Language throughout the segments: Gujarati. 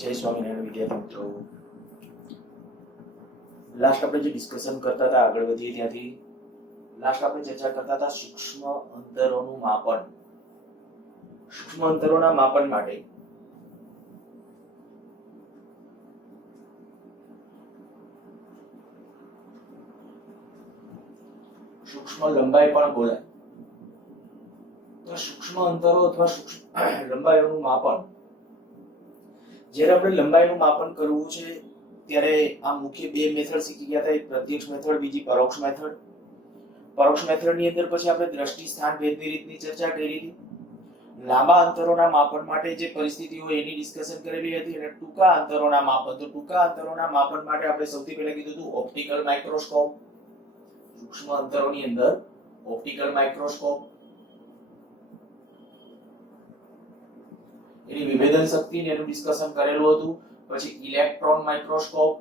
જય સ્વામિનારાયણ વિદ્યાર્થી મિત્રો, લાસ્ટ આપણે જે ડિસ્કશન કરતા હતા આગળ વધીએ ત્યાંથી લાસ્ટ આપણે ચર્ચા કરતા હતા સૂક્ષ્મ અંતરોનું માપન. સૂક્ષ્મ અંતરોના માપન માટે સૂક્ષ્મ લંબાઈ પણ બોલાય. તો સૂક્ષ્મ અંતરો અથવા સૂક્ષ્મ લંબાઈઓનું માપન, જ્યારે આપણે લંબાઈનું માપન કરવું છે ત્યારે આ મુખ્ય બે મેથડ શીખી ગયા હતા. એક પ્રત્યક્ષ મેથડ, બીજી પરોક્ષ મેથડ. પરોક્ષ મેથડની અંદર પછી આપણે દ્રષ્ટિ સ્થાન ભેદની રીતની ચર્ચા કરી હતી. લાંબા અંતરોના માપન માટે જે પરિસ્થિતિ હોય એની ડિસ્કશન કરેલી હતી. અને ટૂંકા અંતરોના માપન, તો ટૂંકા અંતરોના માપન માટે આપણે સૌથી પહેલા કીધું હતું ઓપ્ટિકલ માઇક્રોસ્કોપ. સૂક્ષ્મ અંતરોની અંદર ઓપ્ટિકલ માઇક્રોસ્કોપ, એની વિભેદન શક્તિ ને એનું ડિસ્કશન કરેલું હતું. પછી electron microscope,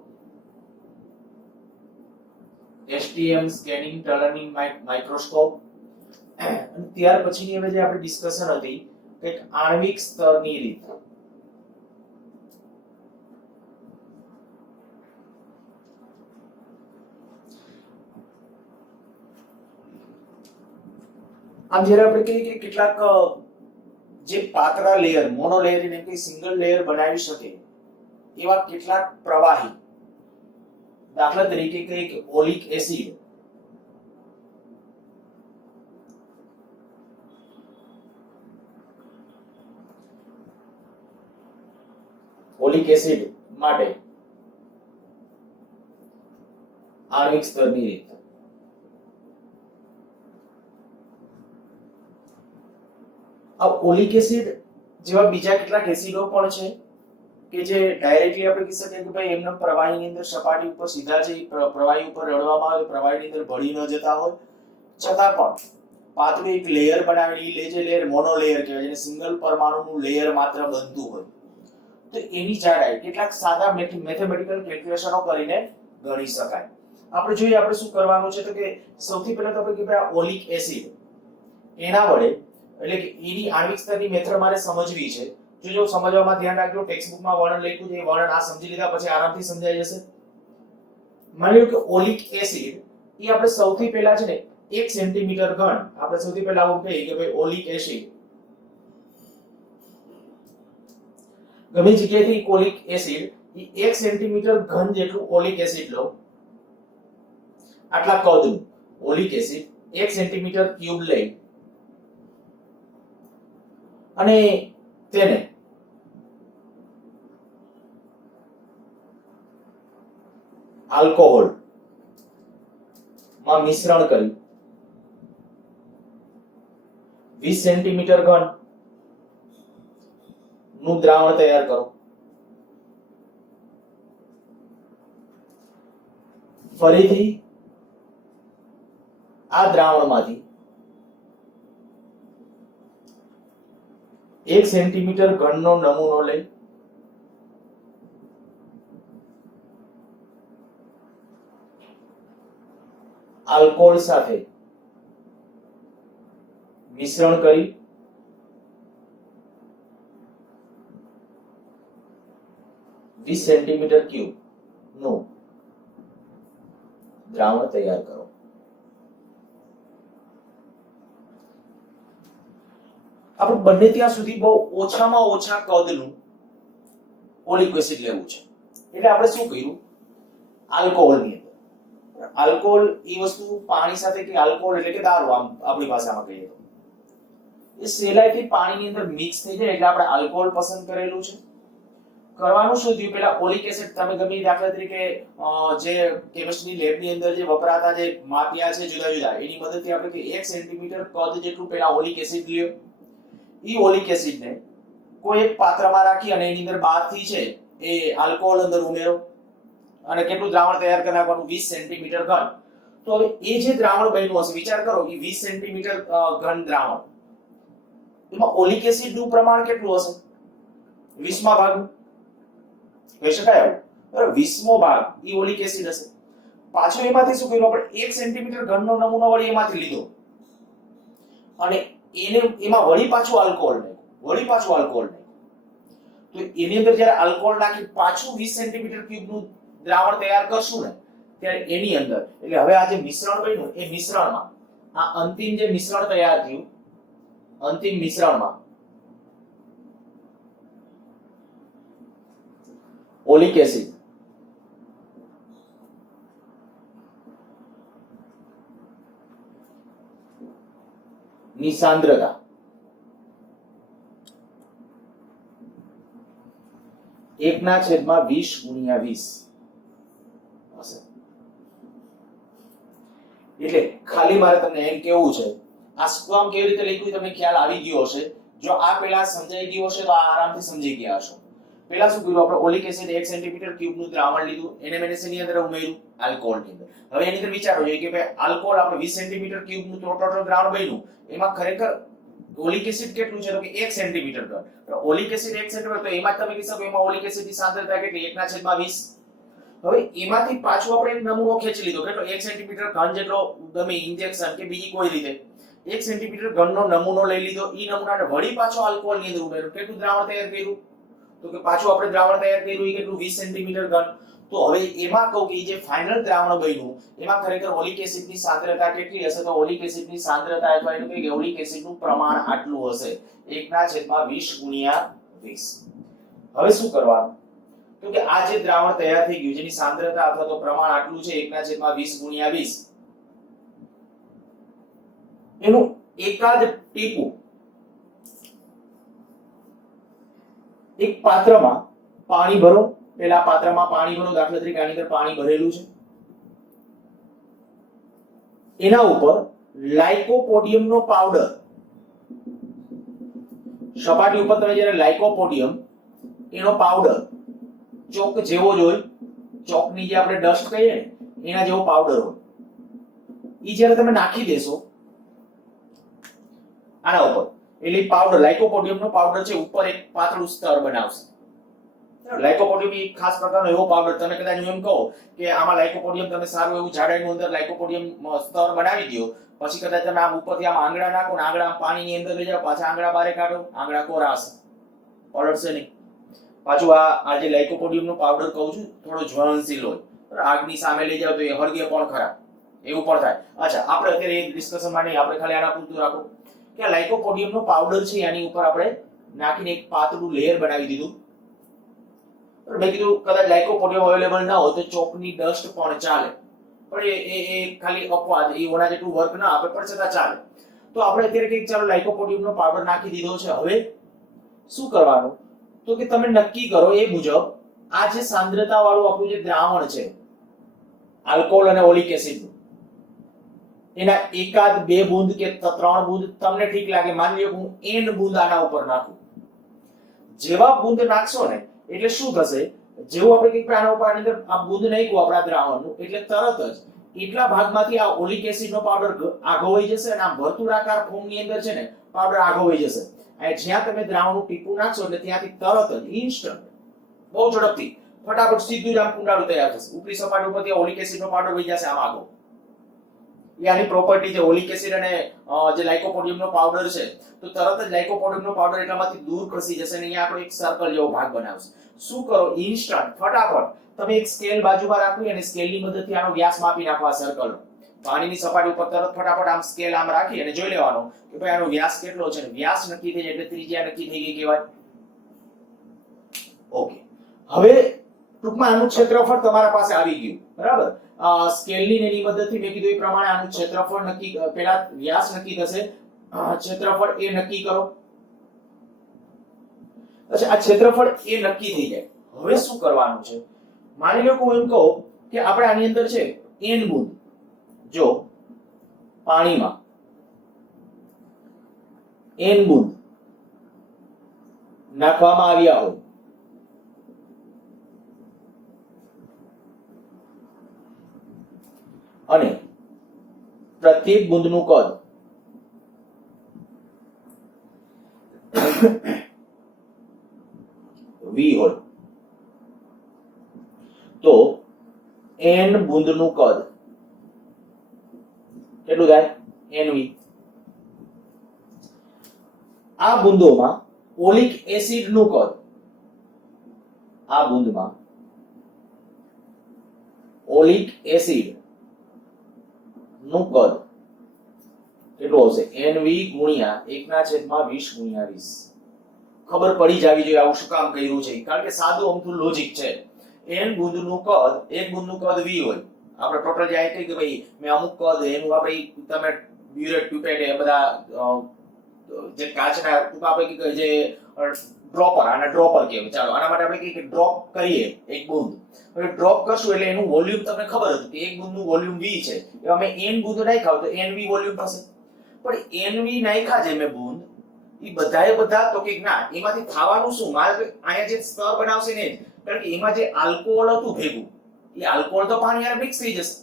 STM scanning tunnelling microscope, અને ત્યાર પછીની હવે જે આપણી ડિસ્કશન હતી એક આણ્વિક સ્તરની રીત. આમ જ્યારે આપણે કહીએ કે કેટલાક જે પાતળા લેયર, મોનો લેયર એટલે કે સિંગલ લેયર બનાવી શકે એવા કેટલાક પ્રવાહી, દાખલા તરીકે કહીએ કે ઓલિક એસિડ, ઓલિક એસિડ માટે આણ્વિક સ્તરની રીત. આ ઓલિક એસિડ જેવા બીજા કેટલાક એસિડો પણ છે કે જે ડાયરેક્ટલી આપણે કહી શકીએ કે ભાઈ એમનો પ્રવાહીની અંદર સપાટી ઉપર સીધા જે પ્રવાહી ઉપર રડવામાં આવે પ્રવાહીની અંદર ભળી ન જતા હોય છતાં પણ પાતળું એક લેયર બનાવેલી, જે લેયર મોનો લેયર કહેવાય, જેને સિંગલ પરમાણુનું લેયર માત્ર બનતું હોય, તો એની જાડાઈ કેટલાક સાદા મેથેમેટિકલ કેલ્ક્યુલેશનો કરીને ગણી શકાય. આપણે જોઈએ આપણે શું કરવાનું છે, તો કે સૌથી પહેલા તો આપણે કે ભાઈ ઓલિક એસિડ એના વડે એટલે કે એની આણ્વિક સ્તરની મેથડ મારે સમજવી છે. જો સમજવામાં ધ્યાન રાખજો, ટેક્સ્ટ બુકમાં વર્ણન લખ્યું છે એ વર્ણન આ સમજી લીધા પછી આરામથી સમજાઈ જશે. માની લો કે ઓલિક એસિડ એ આપણે સૌથી પહેલા છે ને 1 સેન્ટીમીટર ઘન, આપણે સૌથી પહેલા આવું કહીએ કે ભાઈ ઓલિક એસિડ ગમે જગ્યાએથી ઓલિક એસિડ એ 1 સેન્ટીમીટર ઘન જેટલું ઓલિક એસિડ લો. આટલા કદનું ઓલિક એસિડ 1 સેન્ટીમીટર ક્યુબ લઈ અને તેને આલ્કોહોલ માં મિશ્રણ કરી 20 સેન્ટીમીટર ઘન નું દ્રાવણ તૈયાર કરો. ફરીથી આ દ્રાવણમાંથી 1 સેન્ટીમીટર ઘનનો નમૂનો લઈ આલ્કોહોલ સાથે મિશ્રણ કરી 20 સેન્ટીમીટર ક્યુબ નું દ્રાવણ તૈયાર કરો. આપણે બંને ત્યાં સુધી બહુ ઓછામાં ઓછા કદનું ઓલિક એસિડ લેવું છે. એટલે આપણે શું કર્યું, આલ્કોહોલની અંદર આલ્કોહોલ એ વસ્તુ પાણી સાથે કે આલ્કોહોલ એટલે કે દારૂ આમ આપણી ભાષામાં કહીએ તો એ સહેલાઈથી પાણીની અંદર મિક્સ થઈ જાય એટલે આપણે આલ્કોહોલ પસંદ કરેલું છે. કરવાનું શું થયું, પેલા ઓલિક એસિડ તમે ગમે દાખલા તરીકે જે કેમિસ્ટ્રી લેબની અંદર જે વપરાતા જે માપ્યા છે જુદા જુદા, એની મદદથી આપણે કે 1 સેન્ટીમીટર કદ જેટલું પેલા ઓલિક એસિડ લ્યો. ઈ ઓલિક એસિડને કોઈ એક પાત્રમાં રાખી અને એની અંદર બહારથી છે એ આલ્કોહોલ અંદર ઉમેરો અને કેટલું દ્રાવણ તૈયાર કરી નાખવાનું, 20 સેન્ટીમીટર ઘન. તો હવે એ જે દ્રાવણ બન્યું હશે વિચાર કરો, એ 20 સેન્ટીમીટર ઘન દ્રાવણ, એમાં ઓલિક એસિડનું પ્રમાણ કેટલું હશે, 20મા ભાગનું કહી શકાય આવું, બરાબર? 20મો ભાગ એ ઓલિક એસિડ હશે. પાછું એમાંથી શું કર્યું, આપણે 1 સેન્ટીમીટર ઘનનો નમૂનો વળી એમાંથી લીધો અને એને એમાં વળી પાછું આલ્કોહોલ નાખ્યું. તો એની અંદર જ્યારે આલ્કોહોલ નાખી પાછું 20 સેન્ટીમીટર ક્યુબનું દ્રાવણ તૈયાર કરશું ને ત્યારે એની અંદર એટલે હવે આ જે મિશ્રણ બન્યું એ મિશ્રણમાં આ અંતિમ જે મિશ્રણ તૈયાર થયું અંતિમ મિશ્રણમાં ઓલિક એસિડ ની સાંદ્રતા 1/20 × 20 હશે. એટલે ખાલી મારે તમને એમ કેવું છે આ સ્ક્વામ કેવી રીતે લખ્યું તમને ખ્યાલ આવી ગયો હશે. જો આ પહેલા સમજાઈ ગયો હશે તો આ આરામથી સમજી ગયા હશો. પહેલા શું કર્યું આપણે ઓલિક એસિડ 1 સેન્ટીમીટર ક્યુબનું દ્રાવણ લીધું એને મેં એની અંદર ઉમેર્યું આલ્કોહોલ ની અંદર. હવે એની અંદર વિચારો જોઈએ કે ભાઈ આલ્કોહોલ આપણે 20 સેન્ટીમીટર ક્યુબનું ટોટલ દ્રાવણ બન્યું એમાં ખરેખર ઓલિક એસિડ કેટલું છે તો કે 1 સેન્ટીમીટર ઘન. તો ઓલિક એસિડ 1 સેન્ટીમીટર તો એમાં તમે કહી શકો એમાં ઓલિક એસિડની સાંદ્રતા કેટલી 1/20. હવે એમાંથી પાછું આપણે એક નમૂનો ખેંચી લીધો કેટલો 1 સેન્ટીમીટર ઘન જેટલો ગમે ઇન્જેક્શન કે બીજી કોઈ રીતે 1 સેન્ટીમીટર ઘનનો નમૂનો લઈ લીધો. ઈ નમૂનાને વળી પાછો આલ્કોહોલ ની અંદર ઉમેર્યો. કેટલું દ્રાવણ તૈયાર કર્યું તો કે પાછું આપણે દ્રાવણ તૈયાર કર્યું એ કેટલું 20 સેન્ટીમીટર ઘન. તો હવે એમાં કહું કે જે ફાઇનલ દ્રાવણ બન્યું એમાં ખરેખર ઓલિક એસિડની સાંદ્રતા કેટલી હશે તો ઓલિક એસિડની સાંદ્રતા અથવા એનું કે ઓલિક એસિડનું પ્રમાણ આટલું હશે 1/20 × 20. હવે શું કરવાનું તો કે આ જે દ્રાવણ તૈયાર થઈ ગયું જેની સાંદ્રતા અથવા તો પ્રમાણ આટલું છે 1/20 × 20 એનું એકાદ ટીપું એક પાત્રમાં પાણી ભરો. પહેલા પાત્રમાં પાણી ભરો. દાખલા તરીકે આની અંદર પાણી ભરેલું છે. એના ઉપર લાઇકોપોડિયમનો પાવડર સપાટી ઉપર તમે જ્યારે લાઇકોપોડિયમ એનો પાવડર ચોક જેવો જ હોય ચોકની જે આપણે ડસ્ટ કહીએ ને એના જેવો પાવડર હોય ઈ જ્યારે તમે નાખી દેશો આના ઉપર એટલે પાવડર લાઇકોપોડિયમનો પાવડર છે ઉપર એક પાતળું સ્તર બનાવશે. લાઇકોપોડિયમ એક ખાસ પ્રકારનો એવો પાવડર તમે કદાચ એમ કહો કે આમાં લાઇકોપોડિયમ તમે સારું એવું જાડાઈનું અંદર લાઇકોપોડિયમ સ્તર બનાવી દો પછી કદાચ તમે આમ ઉપરથી આમ આંગળા નાખો ને આંગળા પાણીની અંદર લઈ જાઓ પાછા આંગળા બહાર કાઢો આંગળા કોરા હશે પલળશે નહીં. પાછું આ જે લાઇકોપોડિયમનો પાવડર કહું છું થોડો જ્વલનશીલ હોય આગની સામે લઈ જાવ તો એ હળગે પણ ખરા એવું પણ થાય. અચ્છા આપણે અત્યારે એ ડિસ્કશનમાં નહીં આપણે ખાલી આના પૂરતું રાખો કે લાઇકોપોડિયમનો પાવડર છે આની ઉપર આપણે નાખીને એક પાતળું લેયર બનાવી દીધું. મેં કીધું કદાચ લાઇકોપોડિયમ અવેલેબલ ના હોય તો ચોકની ડસ્ટ પણ ચાલે પણ એ ખાલી અપવાદ એ ઓના જેટલું વર્ક ના આપે પણ છતાં ચાલે. તો આપણે અત્યારે કંઈક ચાલો લાઇકોપોડિયમનો પાવડર નાખી દીધો છે. હવે શું કરવાનું તો કે તમે નક્કી કરો એ મુજબ આ જે સાંદ્રતા વાળું આપણું જે દ્રાવણ છે આલ્કોહોલ અને ઓલિક એસિડ એના એકાદ 2 બૂંદ કે 3 બૂંદ તમને ઠીક લાગે માની લો હું n બૂંદ આના ઉપર નાખું. જેવા બૂંદ નાખશો ને એટલે શું થશે જેવું આપણે કંઈક આના ઉપર આની અંદર આ બૂંદ નાખ્યું આપણા દ્રાવણનું એટલે તરત જ એટલા ભાગમાંથી આ ઓલિક એસિડનો પાવડર આગો વહી જશે અને આ વર્તુળાકાર ફોર્મની અંદર છે ને પાવડર આગો વહી જશે. અને જ્યાં તમે દ્રાવણનું ટીપું નાખશો એટલે ત્યાંથી તરત જ ઇન્સ્ટન્ટ બહુ ઝડપથી ફટાફટ સીધું જ આમ કુંડાળું તૈયાર થશે. ઉપરી સપાટી ઉપર ત્યાં ઓલિક એસિડનો પાવડર વહી જશે આમ આગો. આની પ્રોપર્ટી છે ઓલિક એસિડ અને જે લાઇકોપોડિયમનો પાવડર છે તો તરત જ લાઇકોપોડિયમનો પાવડર એટલામાંથી દૂર ખસી જશે અને અહીંયા આપણો એક સર્કલ જેવો ભાગ બનાવશે. શું કરો ઇન્સ્ટન્ટ ફટાફટ તમે એક સ્કેલ બાજુમાં રાખવી અને સ્કેલની મદદથી આનો વ્યાસ માપી નાખવા સર્કલનો. પાણીની સપાટી ઉપર તરત ફટાફટ આમ સ્કેલ આમ રાખી અને જોઈ લેવાનો કે ભાઈ આનો વ્યાસ કેટલો છે. વ્યાસ નક્કી થઈ જાય એટલે ત્રિજ્યા નક્કી થઈ ગઈ કહેવાય. ઓકે હવે ટૂંકમાં આનું ક્ષેત્રફળ તમારા પાસે આવી ગયું બરાબર. સ્કેલની એની મદદથી મેં કીધું એ પ્રમાણે આનું ક્ષેત્રફળ નક્કી પહેલા વ્યાસ નક્કી થશે ક્ષેત્રફળ એ નક્કી કરો. અચ્છા આ ક્ષેત્રફળ એ નક્કી થઈ જાય. હવે શું કરવાનું છે માની લો હું એમ કહું કે આપણે આની અંદર છે n બૂંદ જો પાણીમાં n બૂંદ નાખવામાં આવ્યા હોય અને પ્રત્યેક બૂંદનું કદ v હોય તો n બૂંદનું કદ કેટલું થાય nv. આ બૂંદોમાં ઓલિક એસિડનું કદ આ બુંદમાં ઓલિક એસિડ નું કદ કેટલું આવશે NV ગુણ્યા 1/20 ખબર પડી જાવી જોઈએ આવું શું કામ કર્યું છે કારણ કે સાદું અમથું લોજિક છે n બુંદનું કદ એક બુંદનું કદ v હોય આપણે ટોટલ જે આઈ કે ભાઈ મેં અમુક કદ એનું આપણે તમે બ્યુરેટ પ્યુપેટ એ બધા જે કાચના ટૂંકા આપણે કે જે ડ્રોપર આને ડ્રોપર કહેવાય ચાલો આના માટે આપણે કે ડ્રોપ કરીએ એક બુંદ હવે ડ્રોપ કરશું એટલે એનું વોલ્યુમ તમને ખબર હતી કે એક બુંદનું વોલ્યુમ v છે એ અમે n બુંદ નાખ્યા તો nv વોલ્યુમ થશે પણ nv નાખ્યા છે મેં બુંદ ઈ બધા તો કે ના એમાંથી થવાનું શું મારે અહીંયા જે સ્તર બનાવશે ને કારણ કે એમાં જે આલ્કોહોલ હતું ભેગું એ આલ્કોહોલ તો પાણી હારે મિક્સ થઈ જશે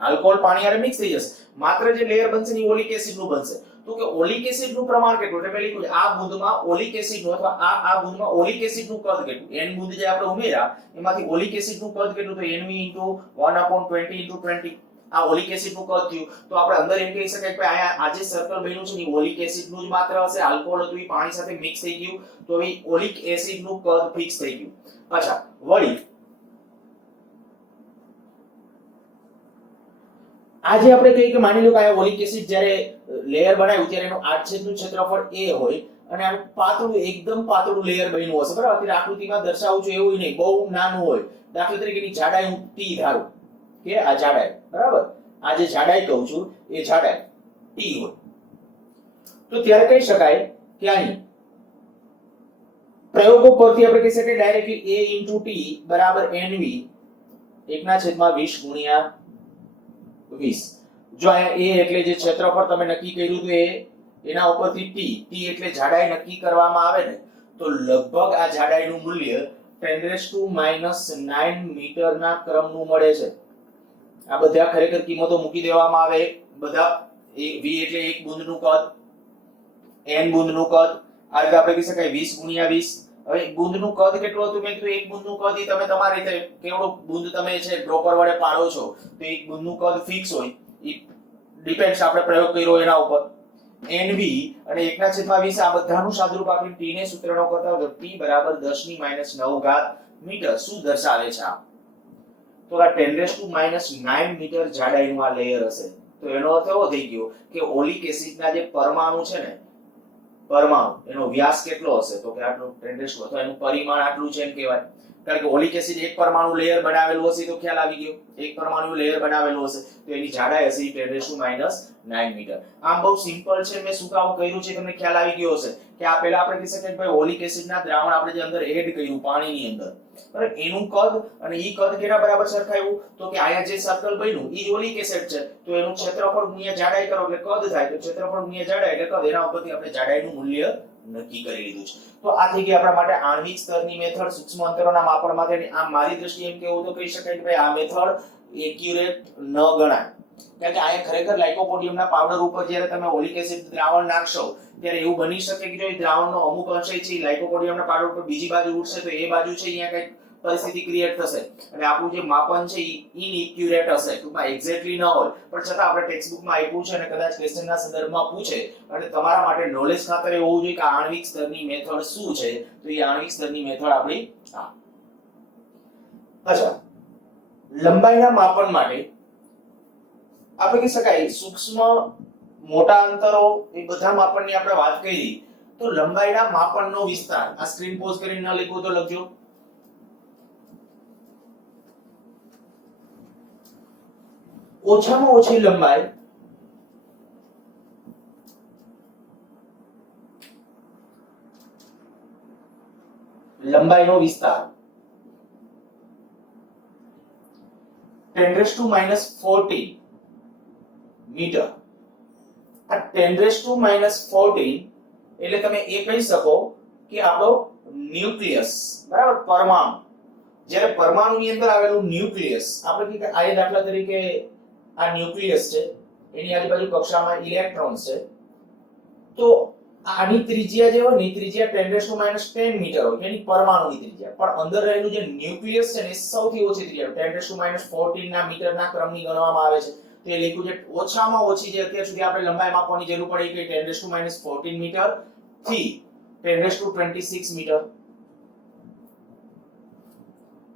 આલ્કોહોલ પાણી હારે મિક્સ થઈ જશે માત્ર જે લેયર બનશે ને ઓલિક એસિડ નું બનશે તો કે ઓલિક એસિડ નું પ્રમાણ કેટલું એટલે પેલી આ બુંદમાં ઓલિક એસિડ નું અથવા આ બુંદમાં ઓલિક એસિડ નું કદ કેટલું n બુંદ જે આપણે ઉમેર્યા એમાંથી ઓલિક એસિડ નું કદ કેટલું તો nv 1/20 20 આ ઓલિક એસિડ નું કદ થયું તો આપણે અંદર એમ કહી શકાય કે આ જે સર્કલ બન્યું છે ને ઓલિક એસિડ નું જ માત્ર હશે આલ્કોહોલ હતું એ પાણી સાથે મિક્સ થઈ ગયું તો એ ઓલિક એસિડ નું કદ ફિક્સ થઈ ગયું અચ્છા વળી આજે આપણે કહીએ કે માની લો કે આ ઓલિક એસિડ જ્યારે લેયર બનાવ્યું ત્યારે એનું આડછેદનું ક્ષેત્રફળ a હોય અને આનું પાતળું એકદમ પાતળું લેયર બન્યું હશે બરાબર અત્યારે આકૃતિમાં દર્શાવું છું એવું નહીં બહુ નાનું હોય દાખલા તરીકે એની જાડાઈ હું t ધારું કે આ જાડાઈ બરાબર આ જે જાડાઈ કહું છું એ જાડાઈ t હોય તો ત્યારે કહી શકાય કે આની પ્રયોગો પરથી આપણે કહી શકીએ ડાયરેક્ટલી a * t બરાબર nv 1/20 ગુણ્યા 20 જો અહીંયા a એટલે જે ક્ષેત્રફળ તમે નક્કી કર્યું તો એના ઉપરથી t એટલે જાડાઈ નક્કી કરવામાં આવે ને તો લગભગ આ જાડાઈનું મૂલ્ય 10⁻⁹ મીટરના ક્રમનું મળે છે આ બધા ખરેખર કિંમતો મૂકી દેવામાં આવે બધા v એટલે એક બુંદનું કદ n બુંદનું કદ આ રીતે આપણે કહી શકાય 20 * 20 હવે બુંદનું કદ કેટલું હતું મેં કીધું એક બુંદનું કદ ઈ તમે તમારી રીતે કેવડું બુંદ તમે છે ડ્રોપર વડે પાડો છો તો એક બુંદનું કદ ફિક્સ હોય ઈ ડિપેન્ડ્સ આપણે પ્રયોગ કર્યો એના ઉપર nv અને 1/20 આ બધાનું સાદુરૂપ આપીને t ને સૂત્રનો કરતા હોય તો t બરાબર 10⁻⁹ મીટર શું દર્શાવે છે આ તો આ 10⁻⁹ મીટર જાડાઈનું આ લેયર હશે તો એનો અર્થ એવો થઈ ગયો કે ઓલિક એસિડના જે પરમાણુ છે ને પરમાણુ એનો વ્યાસ કેટલો હશે તો કે આટલું 10 અથવા એનું પરિમાણ આટલું છે એમ કહેવાય કારણ કે ઓલિક એસિડ એક પરમાણુ લેયર બનાવેલું હશે તો ખ્યાલ આવી ગયો એક પરમાણુ લેયર બનાવેલું હશે તો એની જાડાઈ હશે 10⁻⁹ મીટર આમ બહુ સિમ્પલ છે મેં શું કામ કર્યું છે તમને ખ્યાલ આવી ગયો હશે કે આ પહેલા આપણે કહી શકીએ કે ભાઈ ઓલિક એસિડના દ્રાવણ આપણે જે અંદર એડ કર્યું પાણીની અંદર બરાબર એનું કદ અને ઈ કદ કેના બરાબર સરખાવ્યું તો કે આયા જે સર્કલ બન્યું ઈ ઓલિક એસિડ છે તો એનું ક્ષેત્રફળ ગુણ્યા જાડાઈ કરો એટલે કદ થાય તો ક્ષેત્રફળ ગુણ્યા જાડાઈ એટલે કદ એના ઉપરથી આપણે જાડાઈનું મૂલ્ય નક્કી કરી લીધું છે તો આ થઈ ગઈ આપણા માટે આણ્વિક સ્તરની મેથડ સૂક્ષ્મ અંતરોના માપન માટેની આ મારી દ્રષ્ટિએ એમ કેવું તો કહી શકાય કે ભાઈ આ મેથડ એક્યુરેટ ન ગણાય કારણ કે આ ખરેખર લાઇકોપોડિયમના પાવડર ઉપર જ્યારે તમે ઓલિક એસિડ દ્રાવણ નાખશો ત્યારે એવું બની શકે કે જો એ દ્રાવણનો અમુક અંશ છે લાઇકોપોડિયમના પાવડર ઉપર બીજી બાજુ ઉડશે તો એ બાજુ છે અહીંયા કંઈક પરિસ્થિતિ ક્રિએટ થશે અને આપણું જે માપન છે ઈ ઇનએક્યુરેટ હશે ટૂંકમાં એક્ઝેક્ટલી ન હોય પણ છતાં આપણે ટેક્સ્ટબુકમાં આપ્યું છે અને કદાચ ક્વેશ્ચનના સંદર્ભમાં પૂછે અને તમારા માટે નોલેજ ખાતર હોવું જોઈએ કે આણ્વિક સ્તરની મેથડ શું છે તો એ આણ્વિક સ્તરની મેથડ આપણી આ અચ્છા લંબાઈના માપન માટે આપણે કહી શકાય સૂક્ષ્મ મોટા અંતરો એ બધા માપનની આપણે વાત કરી તો લંબાઈના માપનનો વિસ્તાર આ સ્ક્રીન પોઝ કરીને ન લખો તો લખજો ઓછામાં ઓછી લંબાઈ લંબાઈનો વિસ્તાર 10⁻⁴ મીટર આ 10⁻⁴ એટલે તમે એ કહી શકો કે આપણો ન્યુક્લિયસ બરાબર પરમાણુ જ્યારે પરમાણુની અંદર આવેલું ન્યુક્લિયસ આપણે કે આ દાખલા તરીકે આ ન્યુક્લિયસ છે એની આજુબાજુ કક્ષામાં ઇલેક્ટ્રોન્સ છે તો આની ત્રિજ્યા જે હોય ને ત્રિજ્યા 10⁻⁻ મીટર હોય એની પરમાણુની ત્રિજ્યા પણ અંદર રહેલું જે ન્યુક્લિયસ છે ને સૌથી ઓછી ત્રિજ્યા 10⁻⁴ ના મીટરના ક્રમની ગણવામાં આવે છે તો એ લખ્યું છે ઓછામાં ઓછી જે અત્યાર સુધી આપણે લંબાઈ માપવાની જરૂર પડી કે 10⁻⁴ મીટર થી 10⁻26 મીટર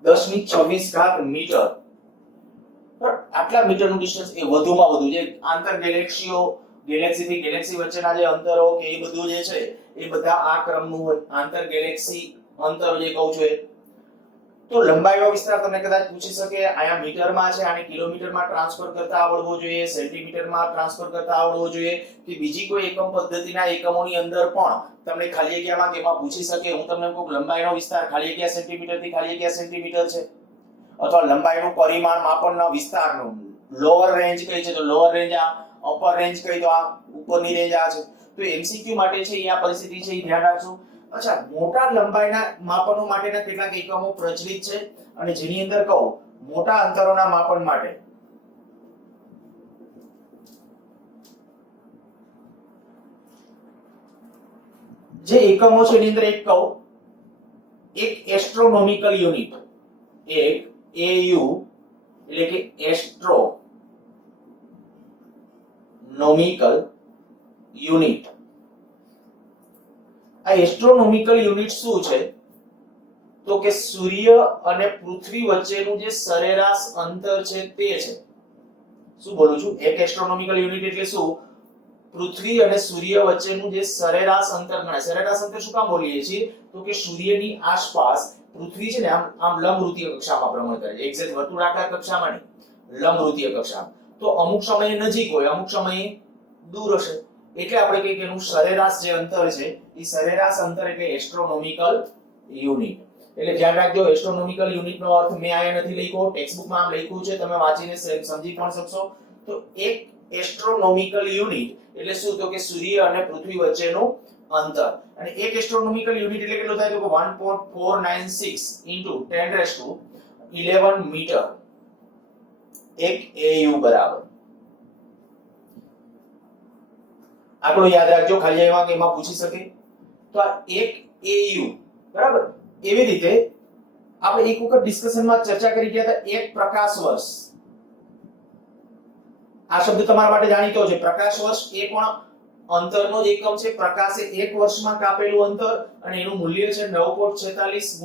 10⁻26 મીટર, પણ આટલા મીટરનું ડિસ્ટન્સ એ વધુમાં વધુ જે આંતર ગેલેક્સીઓ, ગેલેક્સીથી ગેલેક્સી વચ્ચેના જે અંતરો કે એ બધું જે છે એ બધા આ ક્રમનું હોય. આંતર ગેલેક્સી અંતરો જે કહું છું એ. તો લંબાઈનો વિસ્તાર તમને કદાચ પૂછી શકે, આયા મીટરમાં છે, આને કિલોમીટરમાં ટ્રાન્સફર કરતા આવડવો જોઈએ, સેન્ટીમીટરમાં ટ્રાન્સફર કરતા આવડવો જોઈએ કે બીજી કોઈ એકમ પદ્ધતિના એકમોની અંદર પણ તમને ખાલી જગ્યામાં કેમાં પૂછી શકે. હું તમને કહું લંબાઈનો વિસ્તાર ખાલી જગ્યા સેન્ટીમીટર થી ખાલી જગ્યા સેન્ટીમીટર છે, અથવા લંબાઈનું પરિમાણ માપનના વિસ્તારનું લોઅર રેન્જ કઈ છે, તો લોઅર રેન્જ આ, અપર રેન્જ કઈ તો આ, ઉપરની રેન્જ આ છે. તો એમસીક્યુ માટે છે એ આ પરિસ્થિતિ છે એ ધ્યાન રાખજો. અચ્છા, મોટા લંબાઈના માપનો માટેના કેટલાક એકમો પ્રચલિત છે અને જેની અંદર કહું મોટા અંતરોના માપન માટે જે એકમો છે એની અંદર એક કહું, એક એસ્ટ્રોનોમિકલ યુનિટ, એક AU એટલે કે એસ્ટ્રોનોમિકલ યુનિટ. આ એસ્ટ્રોનોમિકલ યુનિટ શું છે તો કે સૂર્ય અને પૃથ્વી વચ્ચેનું જે સરેરાશ અંતર છે તે છે. શું બોલું છું? એક એસ્ટ્રોનોમિકલ યુનિટ એટલે શું? પૃથ્વી અને સૂર્ય વચ્ચેનું જે સરેરાશ અંતર ગણાય. સરેરાશ અંતર શું કામ બોલીએ છીએ તો કે સૂર્યની આસપાસ પૃથ્વી છે ને આમ લંબવૃત્તીય કક્ષામાં ભ્રમણ કરે છે, એક્ઝેક્ટ વર્તુળાકાર કક્ષામાં નહીં, લંબવૃત્તીય કક્ષામાં. તો અમુક સમયે નજીક હોય, અમુક સમયે દૂર હશે, એટલે આપણે કહીએ કે એનું સરેરાશ જે અંતર છે એ સરેરાશ અંતર એટલે એસ્ટ્રોનોમિકલ યુનિટ. એટલે ધ્યાન રાખજો, એસ્ટ્રોનોમિકલ યુનિટનો અર્થ મેં આયા નથી લખ્યો, ટેક્સ્ટબુકમાં આમ લખ્યું છે, તમે વાંચીને સમજી પણ શકશો. તો એક એસ્ટ્રોનોમિકલ યુનિટ એટલે શું તો કે સૂર્ય અને પૃથ્વી વચ્ચેનું અંતર. અને એક એસ્ટ્રોનોમિકલ યુનિટ એટલે કેટલું થાય તો કે 1.496 × 1011 મીટર. એક AU બરાબર, આટલું યાદ રાખજો, ખાલી એમાં પૂછી શકે. તો આ એક AU બરાબર. એવી રીતે આપણે એક વખત ડિસ્કશનમાં ચર્ચા કરી ગયા હતા એક પ્રકાશ વર્ષ. આ શબ્દ તમારા માટે જાણીતો છે. પ્રકાશ વર્ષ એ પણ અંતરનો જ એકમ છે. પ્રકાશ એ એક વર્ષમાં કાપેલું અંતર અને એનું મૂલ્ય છે 9.46 ×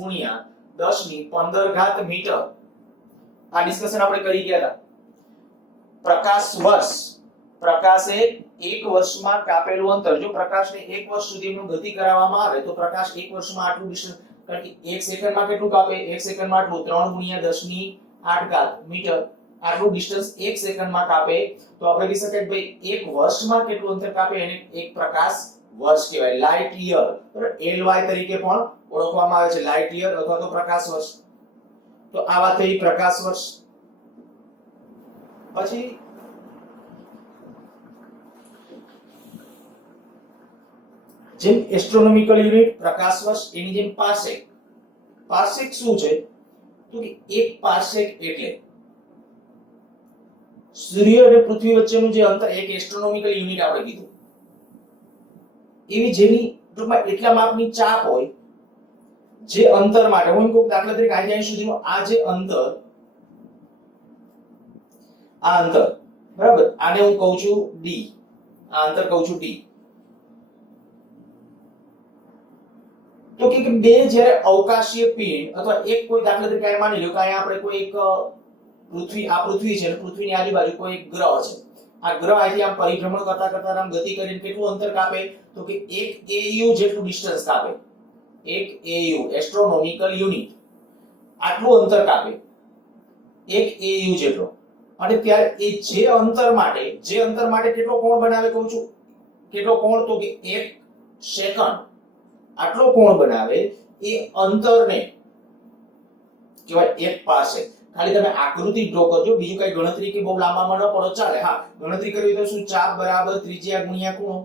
10⁻15 મીટર. આ ડિસ્કશન આપણે કરી ગયા હતા. પ્રકાશ વર્ષ, પ્રકાશ એ એક વર્ષમાં કાપેલું અંતર. જો પ્રકાશને એક વર્ષ સુધીનું ગતિ કરાવવામાં આવે તો પ્રકાશ એક વર્ષમાં આટલું ડિસ્ટન્સ, કારણ કે એક સેકન્ડમાં કેટલું કાપે, એક સેકન્ડમાં આટલું 3 × 10⁸ મીટર. આટલું ડિસ્ટન્સ એક સેકન્ડમાં કાપે તો આપણે કહી શકાય કે ભાઈ એક વર્ષમાં કેટલું અંતર કાપે એને એક પ્રકાશ વર્ષ કહેવાય. લાઇટ યર બરાબર, LY તરીકે પણ ઓળખવામાં આવે છે, લાઇટ યર અથવા તો પ્રકાશ વર્ષ. તો આ વાત થઈ પ્રકાશ વર્ષ. પછી જેમ એસ્ટ્રોનોમિકલ યુનિટ, પ્રકાશ વર્ષ, એની જેમ પાર્સેક. પાર્સેક શું છે તો કે એક પાર્સેક એટલે સૂર્ય અને પૃથ્વી વચ્ચેનું જે અંતર, એક એસ્ટ્રોનોમિકલ યુનિટ આપણે કીધું, એવી જેની ટૂંકમાં એટલા માપની ચાપ હોય જે અંતર માટે, હું કહું દાખલા તરીકે અહીંયા સુધીનું આ જે અંતર, આ અંતર બરાબર, આને હું કહું છું D, આ અંતર કહું છું D. તો કે બે જ્યારે અવકાશીય પિંડ અથવા એક કોઈ દાખલા તરીકે માની લો કે અહીંયા આપણે કોઈ એક પૃથ્વી, આ પૃથ્વી છે અને પૃથ્વીની આજુબાજુ કોઈ એક ગ્રહ છે. આ ગ્રહ અહીંથી આમ પરિભ્રમણ કરતા કરતા આમ ગતિ કરીને કેટલું અંતર કાપે તો કે એક AU જેટલું ડિસ્ટન્સ કાપે. એક AU એસ્ટ્રોનોમિકલ યુનિટ આટલું અંતર કાપે, એક AU જેટલો. અને ત્યારે એ જે અંતર માટે કેટલો કોણ બનાવે કહું છું, કેટલો કોણ તો કે 1 સેકન્ડ આટલો કોણ બનાવે. એ અંતરને કહેવાય એક પાર્સેક. ખાલી તમે આકૃતિ ડ્રો કરજો, બીજું કઈ ગણતરી કે બહુ લાંબામાં ન પડો ચાલે. હા, ગણતરી કરવી તો શું, ચાપ બરાબર ત્રિજ્યા ગુણ્યા ખૂણો.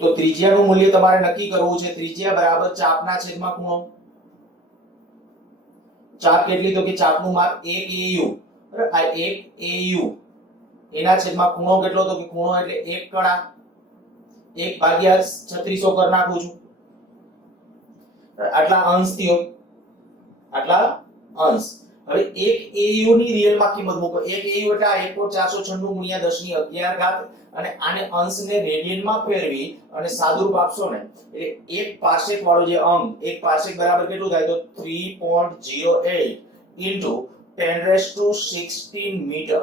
તો ત્રિજ્યાનું મૂલ્ય તમારે નક્કી કરવું છે. ત્રિજ્યા બરાબર ચાપના છેદમાં ખૂણો. ચાપ કેટલી તો કે ચાપનું માપ 1 AU બરાબર, આ 1 AU એના છેદમાં ખૂણો કેટલો તો કે ખૂણો એટલે 1 કળા, 1/3600 કરી નાખું છું. આટલા અંશ થયો, આટલા અંશ. હવે 1 AU ની રિયલમાં કિંમત મૂકો. 1 AU એટલે આ 1.496 ગુણ્યા 10 ની 11 ઘાત અને આને અંશને રેડિયનમાં ફેરવી અને સાદુરૂપ આપશો ને એટલે 1 પાર્સેક વાળો જે અંક 1 પાર્સેક બરાબર કેટલું થાય તો 3.08 into 1016 મીટર.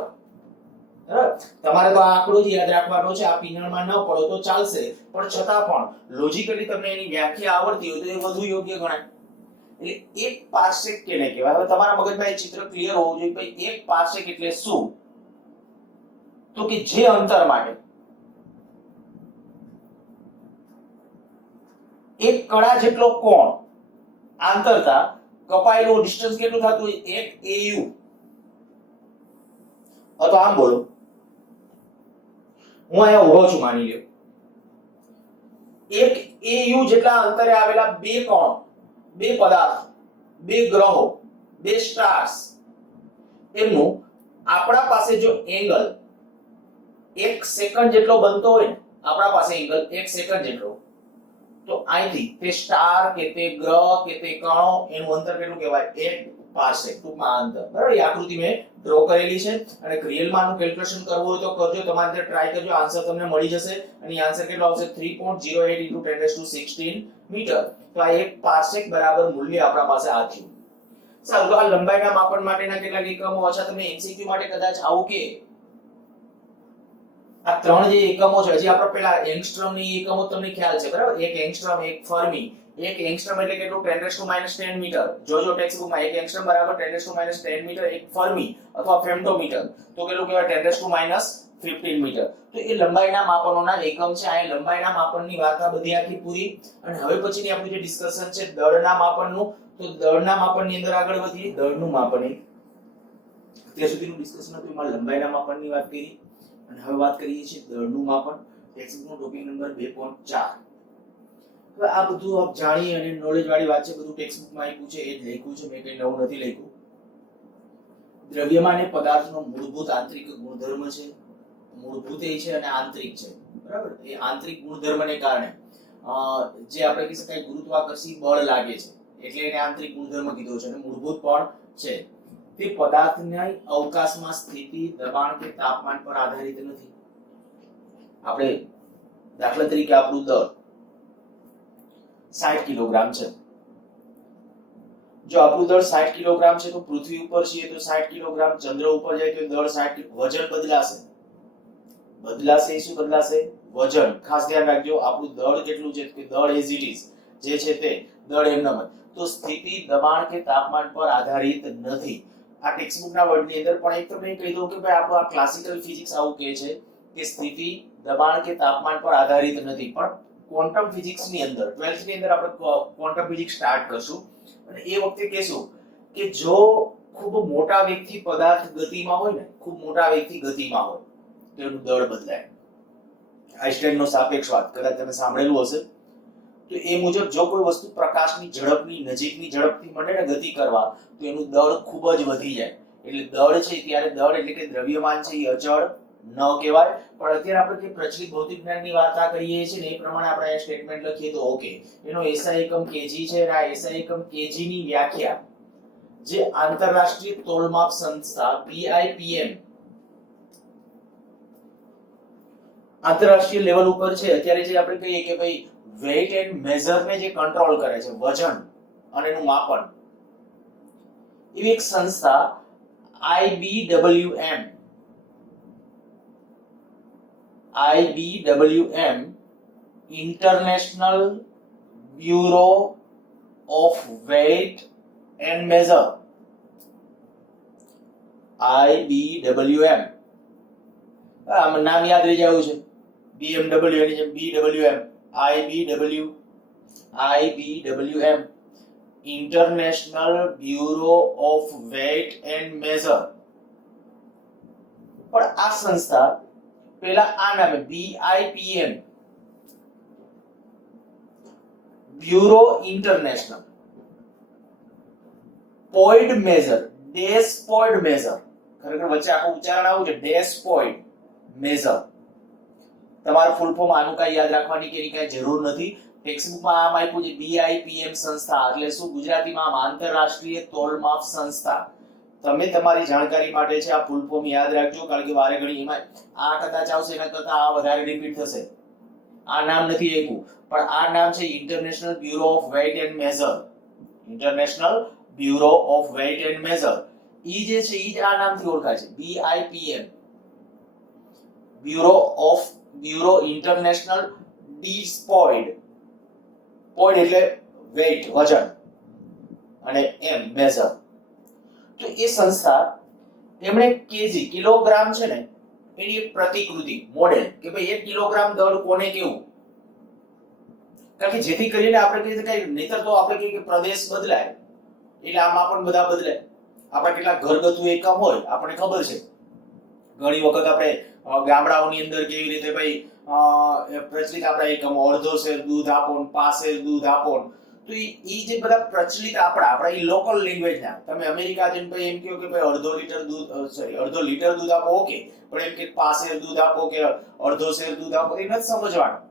બરાબર, તમારે તો આ આંકડો જ યાદ રાખવાનો છે. આ પિનણમાં ન પડો તો ચાલશે, પણ છતાં પણ લોજિકલી તમને એની વ્યાખ્યા આવડતી હોય તો એ વધુ યોગ્ય ગણાય. એટલે 1 પાર્સેક કેને કહેવાય? હવે તમારા મગજમાં એ ચિત્ર ક્લિયર હોવું જોઈએ. ભાઈ 1 પાર્સેક એટલે શું? તો કે જે અંતર માટે એક કણા જેટલો કોણ આંતરતા કપાયેલું ડિસ્ટન્સ કેટલું થતું હોય? 1 AU. તો આમ બોલો, હું અહીંયા ઉભો છું, માની લ્યો 1 AU જેટલા અંતરે આવેલા બે કોણ, બે પદાર્થ, બે ગ્રહો, બે સ્ટાર્સ, એમનું આપણા પાસે જો એંગલ 1 સેકન્ડ જેટલો બનતો હોય ને, આપણા પાસે એંગલ 1 સેકન્ડ જેટલો, તો અહીંથી તે સ્ટાર કે તે ગ્રહ કે તે કણો એનું અંતર કેટલું કહેવાય? 1 પાર્સેક. ટૂંકમાં અંતર. બરાબર, એ આકૃતિ મેં ડ્રો કરેલી છે અને રિયલમાં આનું કેલ્ક્યુલેશન કરવું હોય તો કરજો. તમારે તે ટ્રાય કરજો, આન્સર તમને મળી જશે. અને એ આન્સર કેટલો આવશે? 3.08 into 1016 મીટર. તો આ 1 પાર્સેક બરાબર મૂલ્ય આપણા પાસે આ થયું. સારું, તો આ લંબાઈના માપન માટેના કેટલાક એકમો. અચ્છા, તમને એમસીક્યુ માટે કદાચ આવું કે આ ત્રણ જે એકમો છે, હજી આપણે પેલા એંગસ્ટ્રોમ ની એકમો તમને ખ્યાલ છે, બરાબર? એક એંગસ્ટ્રોમ, એક ફર્મી. એક એંગસ્ટ્રોમ એટલે કેટલું? 10 મીટર. જોજો ટેક્સ્ટ બુકમાં એક એંગસ્ટ્રોમ બરાબર 10 મીટર. એક ફર્મી અથવા ફેમ્ટોમીટર તો કેટલું કહેવાય? 10 મીટર. તો એ લંબાઈના માપનોના એકમ છે. આ લંબાઈના માપનની વાર્તા બધી આખી પૂરી. અને હવે પછીની આપણું જે ડિસ્કશન છે દળના માપનનું, તો દળના માપનની અંદર આગળ વધીએ. દળનું માપન અત્યાર સુધીનું ડિસ્કશન હતું, એમાં લંબાઈના માપનની વાત કરી અને હવે વાત કરીએ છીએ દળનું માપન. ટેક્સ્ટ બુકનો ટોપિક નંબર 2.4. હવે આ બધું આપ જાણી અને નોલેજ વાળી વાત છે, બધું ટેક્સ્ટ બુકમાં આપ્યું છે, એ જ લખ્યું છે, મેં કંઈ નવું નથી લખ્યું. દ્રવ્યમાન એ પદાર્થનો મૂળભૂત આંતરિક ગુણધર્મ છે. મૂળભૂત એ છે અને આંતરિક છે, બરાબર? એ આંતરિક ગુણધર્મને કારણે જે આપણે કહી શકાય ગુરુત્વાકર્ષી બળ લાગે છે, એટલે એને આંતરિક ગુણધર્મ કીધો છે. અને મૂળભૂત પણ છે. તે પદાર્થની અવકાશમાં સ્થિતિ, દબાણ કે તાપમાન પર આધારિત નથી. આપણે દાખલા તરીકે આપણું દળ 60 કિલોગ્રામ છે. જો આપણું દળ 60 કિલોગ્રામ છે તો પૃથ્વી ઉપર છીએ તો 60 કિલોગ્રામ, ચંદ્ર ઉપર જાય તો દળ 60. વજન બદલાશે. બદલાશે, શું બદલાશે? વજન. ખાસ ધ્યાન રાખજો, આપણું દળ કેટલું છે કે દળ એઝ ઇટ ઇઝ જે છે તે દળ એમનેમ જ. તો સ્થિતિ, દબાણ કે તાપમાન પર આધારિત નથી. આ ટેક્સ્ટ બુકના વર્ડની અંદર પણ એક તો મેં કહી દઉં કે ભાઈ આપણું આ ક્લાસિકલ ફિઝિક્સ આવું કહે છે કે સ્થિતિ, દબાણ કે તાપમાન પર આધારિત નથી. પણ ક્વોન્ટમ ફિઝિક્સ ની અંદર 12th ની અંદર આપણે ક્વોન્ટમ ફિઝિક્સ સ્ટાર્ટ કરશું અને એ વખતે કહેશું કે જો ખૂબ મોટા વેગથી પદાર્થ ગતિમાં હોય ને, ખૂબ મોટા વેગથી ગતિમાં હોય તો એનું દળ બદલાય. આઈન્સ્ટાઈનનો સાપેક્ષવાદ કદાચ તમે સાંભળેલું હશે. તો એ મુજબ જો કોઈ વસ્તુ પ્રકાશની ઝડપની નજીકની ઝડપથી મળે ને ગતિ કરવા તો એનું દળ ખૂબ જ વધી જાય. એટલે દળ છે ત્યારે દળ એટલે કે દ્રવ્યમાન છે એ અચળ ન કહેવાય. પણ અત્યારે આપણે જે પ્રચલિત ભૌતિક જ્ઞાનની વાર્તા કરીએ છીએ ને એ પ્રમાણે આપણે સ્ટેટમેન્ટ લખીએ તો ઓકે. એનો એસઆઈ એકમ કેજી છે અને આ એસઆઈ એકમ કેજી ની વ્યાખ્યા જે આંતરરાષ્ટ્રીય તોલમાપ સંસ્થા BIPM આંતરરાષ્ટ્રીય લેવલ ઉપર છે અત્યારે જે આપણે કહીએ કે ભાઈ વેઇટ એન્ડ મેઝર ને જે કંટ્રોલ કરે છે, વજન અને એનું માપન, એવી એક સંસ્થા IBWM international bureau of weight and measure. IBWM નામ યાદ રહી જવું છે. BMW એની જેમ BWM. IBWM international bureau of weight and measure. પણ આ સંસ્થા પેલા આ નામે BIPM બ્યુરો ઇન્ટરનેશનલ પોઈડ મેઝર, ડેશ પોઈડ મેઝર, ખરેખર વચ્ચે આખું ઉચ્ચારણ આવું છે, ડેશ પોઈડ મેઝર. તમારું ફૂલ ફોર્મ આનું કાંઈ યાદ રાખવાની કે એની કાંઈ જરૂર નથી. ટેક્સ્ટ બુકમાં આમ આપ્યું છે BIPM સંસ્થા એટલે શું? ગુજરાતીમાં આમ આંતરરાષ્ટ્રીય તોલમાપ સંસ્થા. તમે તમારી જાણકારી માટે છે આ ફૂલ ફોર્મ યાદ રાખજો, કારણ કે વારે ઘણી એમાં આ કદાચ આવશે એના કરતા આ વધારે રિપીટ થશે. આ નામ નથી આપ્યું, પણ આ નામ છે international bureau of weight and measure. International bureau of weight and measure, ઈ જે છે ઈ જ આ નામથી ઓળખાય છે, BIPM, બ્યુરો ઇન્ટરનેશનલ ડિસ્પોઇડ. પોઇડ એટલે વેઇટ, વજન, અને એમ મેઝર. તો એ સંસ્થા એમણે કેજી કિલોગ્રામ છે ને એની એક પ્રતિકૃતિ મોડેલ કે ભાઈ 1 કિલોગ્રામ દળ કોને કેવું, કારણ કે જેથી કરીને આપણે કહીએ કે નહીતર તો આપણે કહીએ કે પ્રદેશ બદલાય એટલે આમાં પણ બધા બદલાય. આપણા કેટલાક ઘરગથ્થુ એકમ હોય આપણને ખબર છે, ઘણી વખત આપણે ગામડાઓની અંદર કેવી રીતે ભાઈ પ્રચલિત આપણા એકમો અડધો શેર દૂધ આપો, પાસેર દૂધ આપો, તો એ જે બધા પ્રચલિત આપણા ઈ લોકલ લેંગ્વેજ ના, તમે અમેરિકા જઈને ભાઈ એમ કહો કે ભાઈ અડધો લીટર દૂધ આપો, ઓકે, પણ એમ કે પાસેર દૂધ આપો કે અડધો શેર દૂધ આપો, એ નથી સમજવાનું.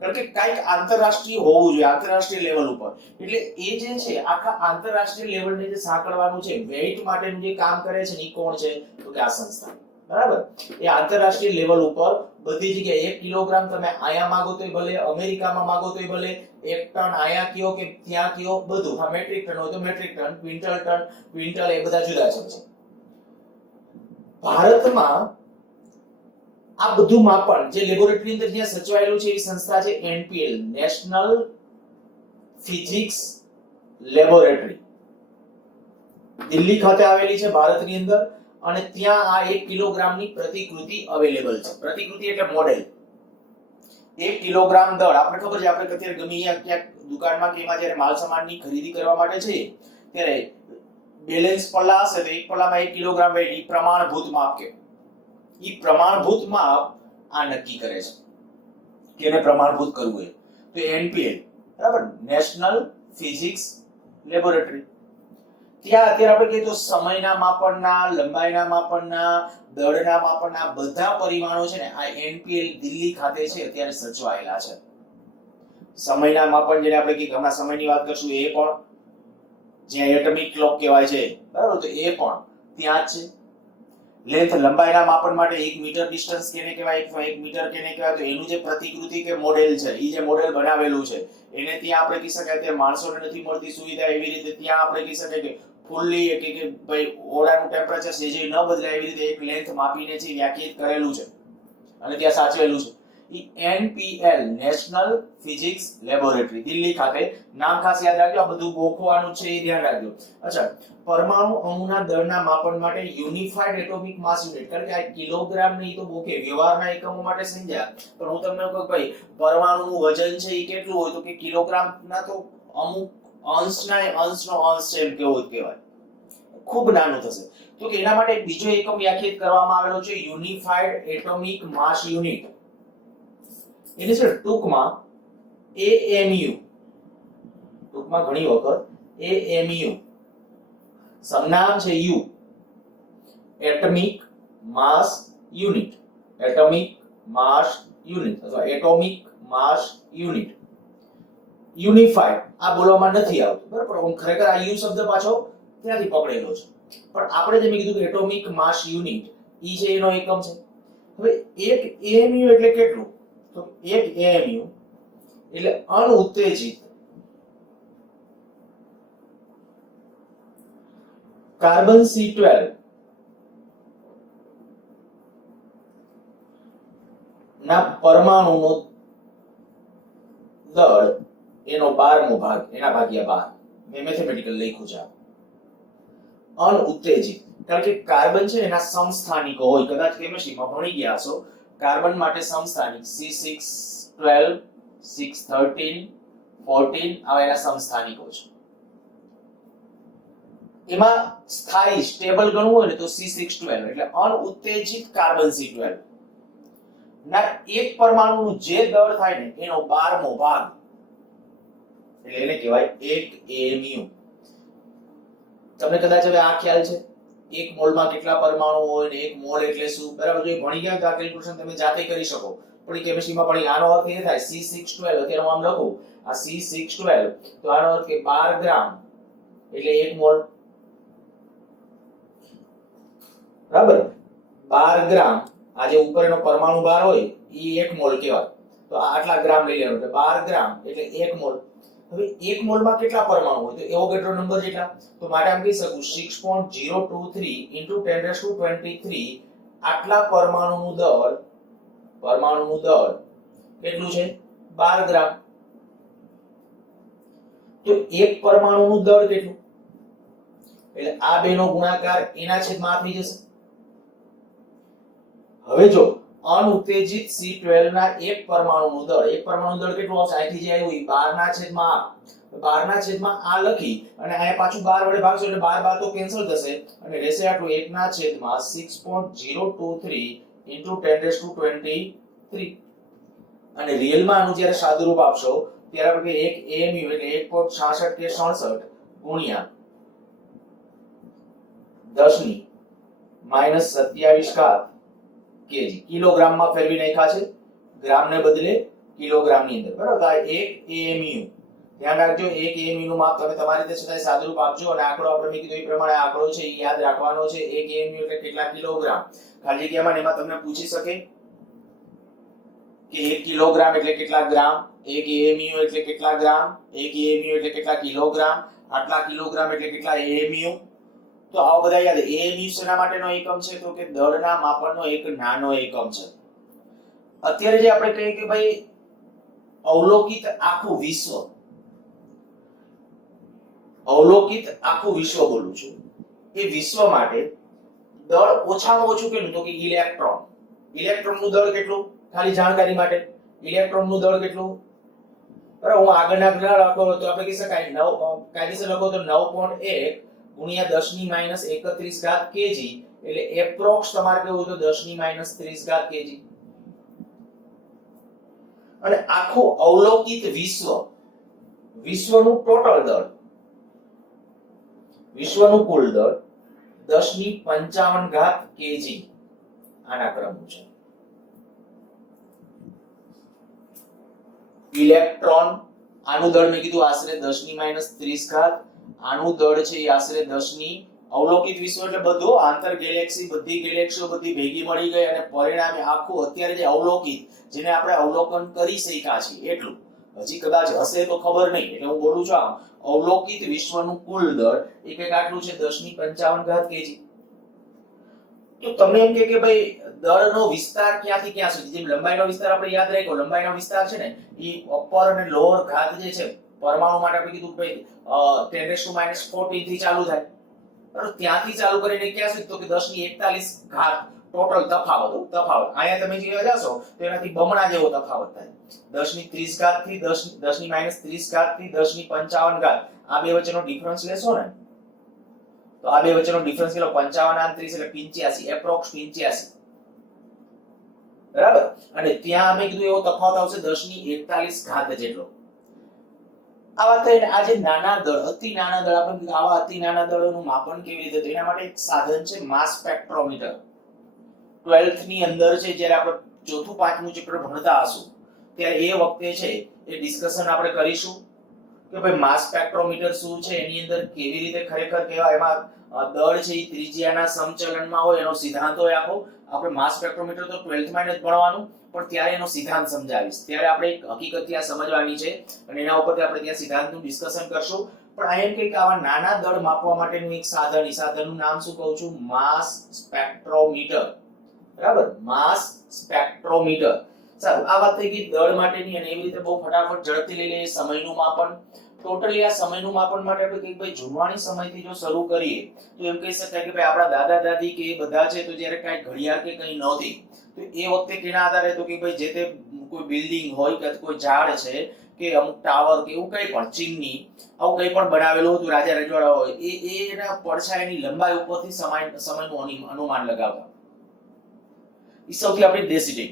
કારણ કે કઈક આંતરરાષ્ટ્રીય હોવું જોઈએ, આંતરરાષ્ટ્રીય લેવલ ઉપર. એટલે એ જે છે આખા આંતરરાષ્ટ્રીય લેવલને જે સાંકળવાનું છે, વેઇટ માટેનું જે કામ કરે છે ને એ કોણ છે, તો કે આ સંસ્થા. બરાબર, એ આંતરરાષ્ટ્રીય લેવલ ઉપર બધી જગ્યાએ 1 કિલોગ્રામ તમે આયા માંગો તોય ભલે, અમેરિકામાં માંગો તોય ભલે, 1 ટન આયા કયો કે ત્યાં કયો, બધું. હા, મેટ્રિક ટન હોય તો મેટ્રિક ટન, ક્વિન્ટલ, એ બધા જુદા છે. ભારતમાં આ બધું માપન જે લેબોરેટરી અંદર જ્યાં સચવાયેલું છે એ સંસ્થા છે NPL, national physics laboratory. Delhi ખાતે આવેલી છે ભારતની અંદર, અને ત્યાં આ 1 કિલોગ્રામની પ્રતિકૃતિ અવેલેબલ છે. પ્રતિકૃતિ એટલે મોડેલ. 1 કિલોગ્રામ દળ આપણે ખબર છે, આપણે અત્યારે ગમે ક્યાંક દુકાનમાં કે એમાં જ્યારે માલ સામાનની ખરીદી કરવા માટે છે ત્યારે બેલેન્સ પલ્લા હશે તો એક પલ્લામાં 1 કિલોગ્રામ વેઇટ, ઈ પ્રમાણભૂત માપ કે ઈ પ્રમાણભૂત માપ આ નક્કી કરે છે કે એને પ્રમાણભૂત કરવું તો NPL, બરાબર, નેશનલ ફિઝિક્સ લેબોરેટરી. ત્યાં અત્યારે આપણે કહીએ તો સમયના માપનના, લંબાઈના માપનના, દળના માપનના બધા પરિમાણો છે ને આ NPL દિલ્હી ખાતે છે અત્યારે સચવાયેલા છે. સમયના માપન જેને આપણે કહીએ હમણાં સમયની વાત કરશું, એ પણ જ્યાં એટમિક ક્લોક કહેવાય છે, બરાબર, તો એ પણ ત્યાં જ છે. લેન્થ, લંબાઈના માપન માટે 1 મીટર ડિસ્ટન્સ કેને કહેવાય, 1 મીટર કેને કહેવાય, તો એનું જે પ્રતિકૃતિ કે મોડેલ છે, એ જે મોડેલ બનાવેલું છે એને ત્યાં આપણે કહી શકાય કે માણસોને નથી મળતી સુવિધા એવી રીતે ત્યાં આપણે કહી શકાય કે ફૂલ્લી કે ભાઈ ઓરડાનું ટેમ્પરેચર છે જે ન બદલાય એવી રીતે એક લેન્થ માપીને છે વ્યાખ્યાયિત કરેલું છે અને ત્યાં સાચવેલું છે. NPL, national physics laboratory, Delhi ખાતે. નામ ખાસ યાદ રાખજો, આ બધું ગોખવાનું છે એ ધ્યાન રાખજો. અચ્છા, પરમાણુ અણુના દળના માપન માટે યુનિફાઈડ એટોમિક માસ યુનિટ, કારણ કે આ કિલોગ્રામ નહીં તો બોકે વ્યવહારના એકમો માટે સમજ્યા, પણ હું તમને કહું ભાઈ પરમાણુનું વજન છે એ કેટલું હોય તો કે કિલોગ્રામના તો અમુક અંશનો અંશ છે એમ કેવો કહેવાય, ખૂબ નાનું થશે. તો કે એના માટે બીજો એકમ વ્યાખ્યાયિત કરવામાં આવેલો છે યુનિફાઈડ એટોમિક માસ યુનિટ. એને છે ટૂંકમાં AMU, ટૂંકમાં ઘણી વખત AMU, સંજ્ઞાનામ છે U, એટમિક માસ યુનિટ, એટમિક માસ યુનિટ અથવા એટોમિક માસ યુનિટ. યુનિફાઈડ આ બોલવામાં નથી આવતું, બરાબર, હું ખરેખર આ યુ શબ્દ પાછો ત્યાંથી પકડેલો છે, પણ આપણે જેમ કીધું કે એટોમિક માસ યુનિટ ઈ છે એનો એકમ છે. હવે એક AMU એટલે કેટલું, તો એક AMU એટલે અણઉત્તેજિત કાર્બન C12 ના પરમાણુનો દળ એનો 12મો ભાગ, એના ભાગ્યા 12. મેં મેથેમેટિકલ લખ્યું છે. અણઉત્તેજિત કારણ કે કાર્બન છે એના સમસ્થાનિકો હોય, કદાચ કેમિસ્ટ્રીમાં ભણી ગયા હશો, કાર્બન માટે સમસ્થાનિક C612, 613, 14 આવા એના સમસ્થાનિકો છે. એમાં સ્થાયી સ્ટેબલ ગણવું હોય ને તો C612 એટલે અણઉત્તેજિત કાર્બન C12 ના એક પરમાણુનું જે દળ થાય ને એનો 12મો ભાગ, એટલે એને કહેવાય એક AMU. તમને કદાચ હવે આ ખ્યાલ છે એક મોલમાં કેટલા પરમાણુ હોય ને એક મોલ એટલે શું, બરાબર, જો ભણી ગયા તો આ કેલ્ક્યુલેશન તમે જાતે કરી શકો, પણ કેમિસ્ટ્રીમાં ભણી આનો અર્થ એ થાય C612 અત્યારે હું આમ લખું આ C612 તો આનો અર્થ કે 12 ગ્રામ એટલે 1 મોલ. બરાબર 12 ગ્રામ આ જે ઉપરનો પરમાણુ ભાર હોય એ 1 મોલ કહેવાય તો આટલા ગ્રામ લઈ લેવાનું એટલે 12 ગ્રામ એટલે 1 મોલ હવે 1 મોલમાં કેટલા પરમાણુ હોય તો એવોગેડ્રો નંબર જેટલા તો માટે આમ કહી શકું 6.023 1023 આટલા પરમાણુનું દળ કેટલું છે 12 ગ્રામ તો એક પરમાણુનું દળ કેટલું એટલે આ બેનો ગુણાકાર એના છેદમાં થઈ જશે હવે જો અનુત્તેજિત C12 ના એક પરમાણુનું દળ કેટલું આવશે અહીંથી જે આવ્યું 12 ના છેદમાં 12 ના છેદમાં આ લખી અને અહીંયા પાછું 12 વડે ભાગશો એટલે 12 તો કેન્સલ થશે અને રહેશે આટલું 1 ના છેદમાં 6.023 1023 અને રિયલમાં આનું જ્યારે સાદુરૂપ આપશો ત્યારે આપણે 1 AMU એટલે 1.66 કે 67 ગુણ્યા 10 ની -27 ઘાત કેજી કિલોગ્રામમાં ફેરવી નાખ્યા છે ગ્રામને બદલે કિલોગ્રામની અંદર બરાબર તો આ 1 AMU ધ્યાન રાખજો 1 AMU નું માપ તમે તમારી રીતે છતાંય સાદુરૂપ આપજો અને આંકડો આપણે મેં કીધું એ પ્રમાણે આંકડો છે એ યાદ રાખવાનો છે 1 AMU એટલે કેટલા કિલોગ્રામ ખાલી જગ્યામાં એમાં તમને પૂછી શકે કે 1 કિલોગ્રામ એટલે કેટલા ગ્રામ 1 AMU એટલે કેટલા ગ્રામ 1 AMU એટલે કેટલા કિલોગ્રામ આટલા કિલોગ્રામ એટલે કેટલા AMU તો આવો બધા યાદ AMU શેના માટેનો એકમ છે તો કે દળના માપનનો એક નાનો એકમ છે અત્યારે જે આપણે કહીએ કે ભાઈ અવલોકિત આખું વિશ્વ બોલું છું એ વિશ્વ માટે દળ ઓછામાં ઓછું કેટલું તો કે ઇલેક્ટ્રોનનું દળ કેટલું ખાલી જાણકારી માટે ઇલેક્ટ્રોનનું દળ કેટલું બરાબર હું આગળના લખો તો આપણે કહી શકાય 9 કાયદેસર લખો તો 9.1 ગુણ્યા 10 ની -31 ઘાત કેજી એટલે એપ્રોક્સ તમારે કેવું તો 10 ની -30 ઘાત કેજી અને આખું અવલોકિત વિશ્વનું ટોટલ દળ વિશ્વનું કુલ દળ 10 ની 55 ઘાત કેજી આના ક્રમનું છે ઇલેક્ટ્રોન આનું દળ મેં કીધું આશરે 10 ની -30 ઘાત આનું દળ છે એ આશરે 10 ની અવલોકિત વિશ્વ એટલે બધું આંતર ગેલેક્સી બધી ગેલેક્સીઓ બધી ભેગી મળી ગઈ અને પરિણામે આખું અત્યારે જે અવલોકિત જેને આપણે અવલોકન કરી શક્યા છીએ એટલું હજી કદાચ હશે તો ખબર નહીં એટલે હું બોલું છું આમ અવલોકિત વિશ્વનું કુલ દળ એ કંઈક આટલું છે 10 ની 55 ઘાત કેજી તો તમને એમ કે ભાઈ દળનો વિસ્તાર ક્યાંથી ક્યાં સુધી જેમ લંબાઈનો વિસ્તાર આપણે યાદ રાખ્યો લંબાઈનો વિસ્તાર છે ને એ અપર અને લોઅર ઘાત જે છે પરમાણુ માટે આપણે કીધું ભાઈ 10⁻14 થી ચાલુ થાય બરાબર ત્યાંથી ચાલુ કરીને ક્યાં સુધી તો કે 10 ની 41 ઘાત ટોટલ તફાવત અહીંયા તમે જે જાશો તો એનાથી બમણા જેવો તફાવત થાય 10 ની 30 ઘાત થી 10 ની -30 ઘાત થી 10 ની 55 ઘાત આ બે વચ્ચેનો ડિફરન્સ લેશો ને તો આ બે વચ્ચેનો ડિફરન્સ કેટલો 55 અને 30 એટલે 85 એપ્રોક્સ 85 બરાબર અને ત્યાં અમે કીધું એવો તફાવત આવશે 10 ની 41 ઘાત જેટલો આવા તો આ જે નાના દળ અતિ નાના દળ આપણે આવા અતિ નાના દળોનું માપન કેવી રીતે તો એના માટે એક સાધન છે માસ સ્પેક્ટ્રોમીટર 12th ની અંદર છે જ્યારે આપણે ચોથું પાંચમું ચેપ્ટર ભણતા હશું ત્યારે એ વખતે છે એ ડિસ્કશન આપણે કરીશું કે ભાઈ માસ સ્પેક્ટ્રોમીટર શું છે એની અંદર કેવી રીતે ખરેખર કેવા એમાં દળ છે એ ત્રિજ્યાના સમચલનમાં હોય એનો સિદ્ધાંત હોય આખો આપણે માસ સ્પેક્ટ્રોમીટર તો 12th માં જ ભણવાનું પણ ત્યારે એનો સિદ્ધાંત સમજાવીશ ત્યારે આપણે એક હકીકત ત્યાં સમજવાની છે અને એના ઉપરથી આપણે ત્યાં સિદ્ધાંતનું ડિસ્કશન કરશું પણ આ એમ કે આવા નાના દળ માપવા માટેનું એક સાધન એ સાધનનું નામ શું કહું છું માસ સ્પેક્ટ્રોમીટર બરાબર માસ સ્પેક્ટ્રોમીટર સારું આ વાત થઈ ગઈ દળ માટેની અને એવી રીતે બહુ ફટાફટ ઝડપથી લઈ લઈએ સમયનું માપન ટોટલી આ સમયનું માપન માટે આપણે કઈ ભાઈ જૂનવાણી સમયથી જો શરૂ કરીએ તો એમ કહી શકાય કે ભાઈ આપણા દાદા દાદી કે બધા છે તો જ્યારે કઈ ઘડિયાળ કે કઈ નહોતી તો એ વખતે કેના આધારે તો કે ભાઈ જે તે કોઈ બિલ્ડિંગ હોય કે કોઈ ઝાડ છે કે અમુક ટાવર કે એવું કઈ પણ ચીમની આવું કઈ પણ બનાવેલું હતું રાજા રજવાડા હોય એના પડછાયાની લંબાઈ ઉપરથી સમયનું અનુમાન લગાવતા એ સૌથી આપણી દેશી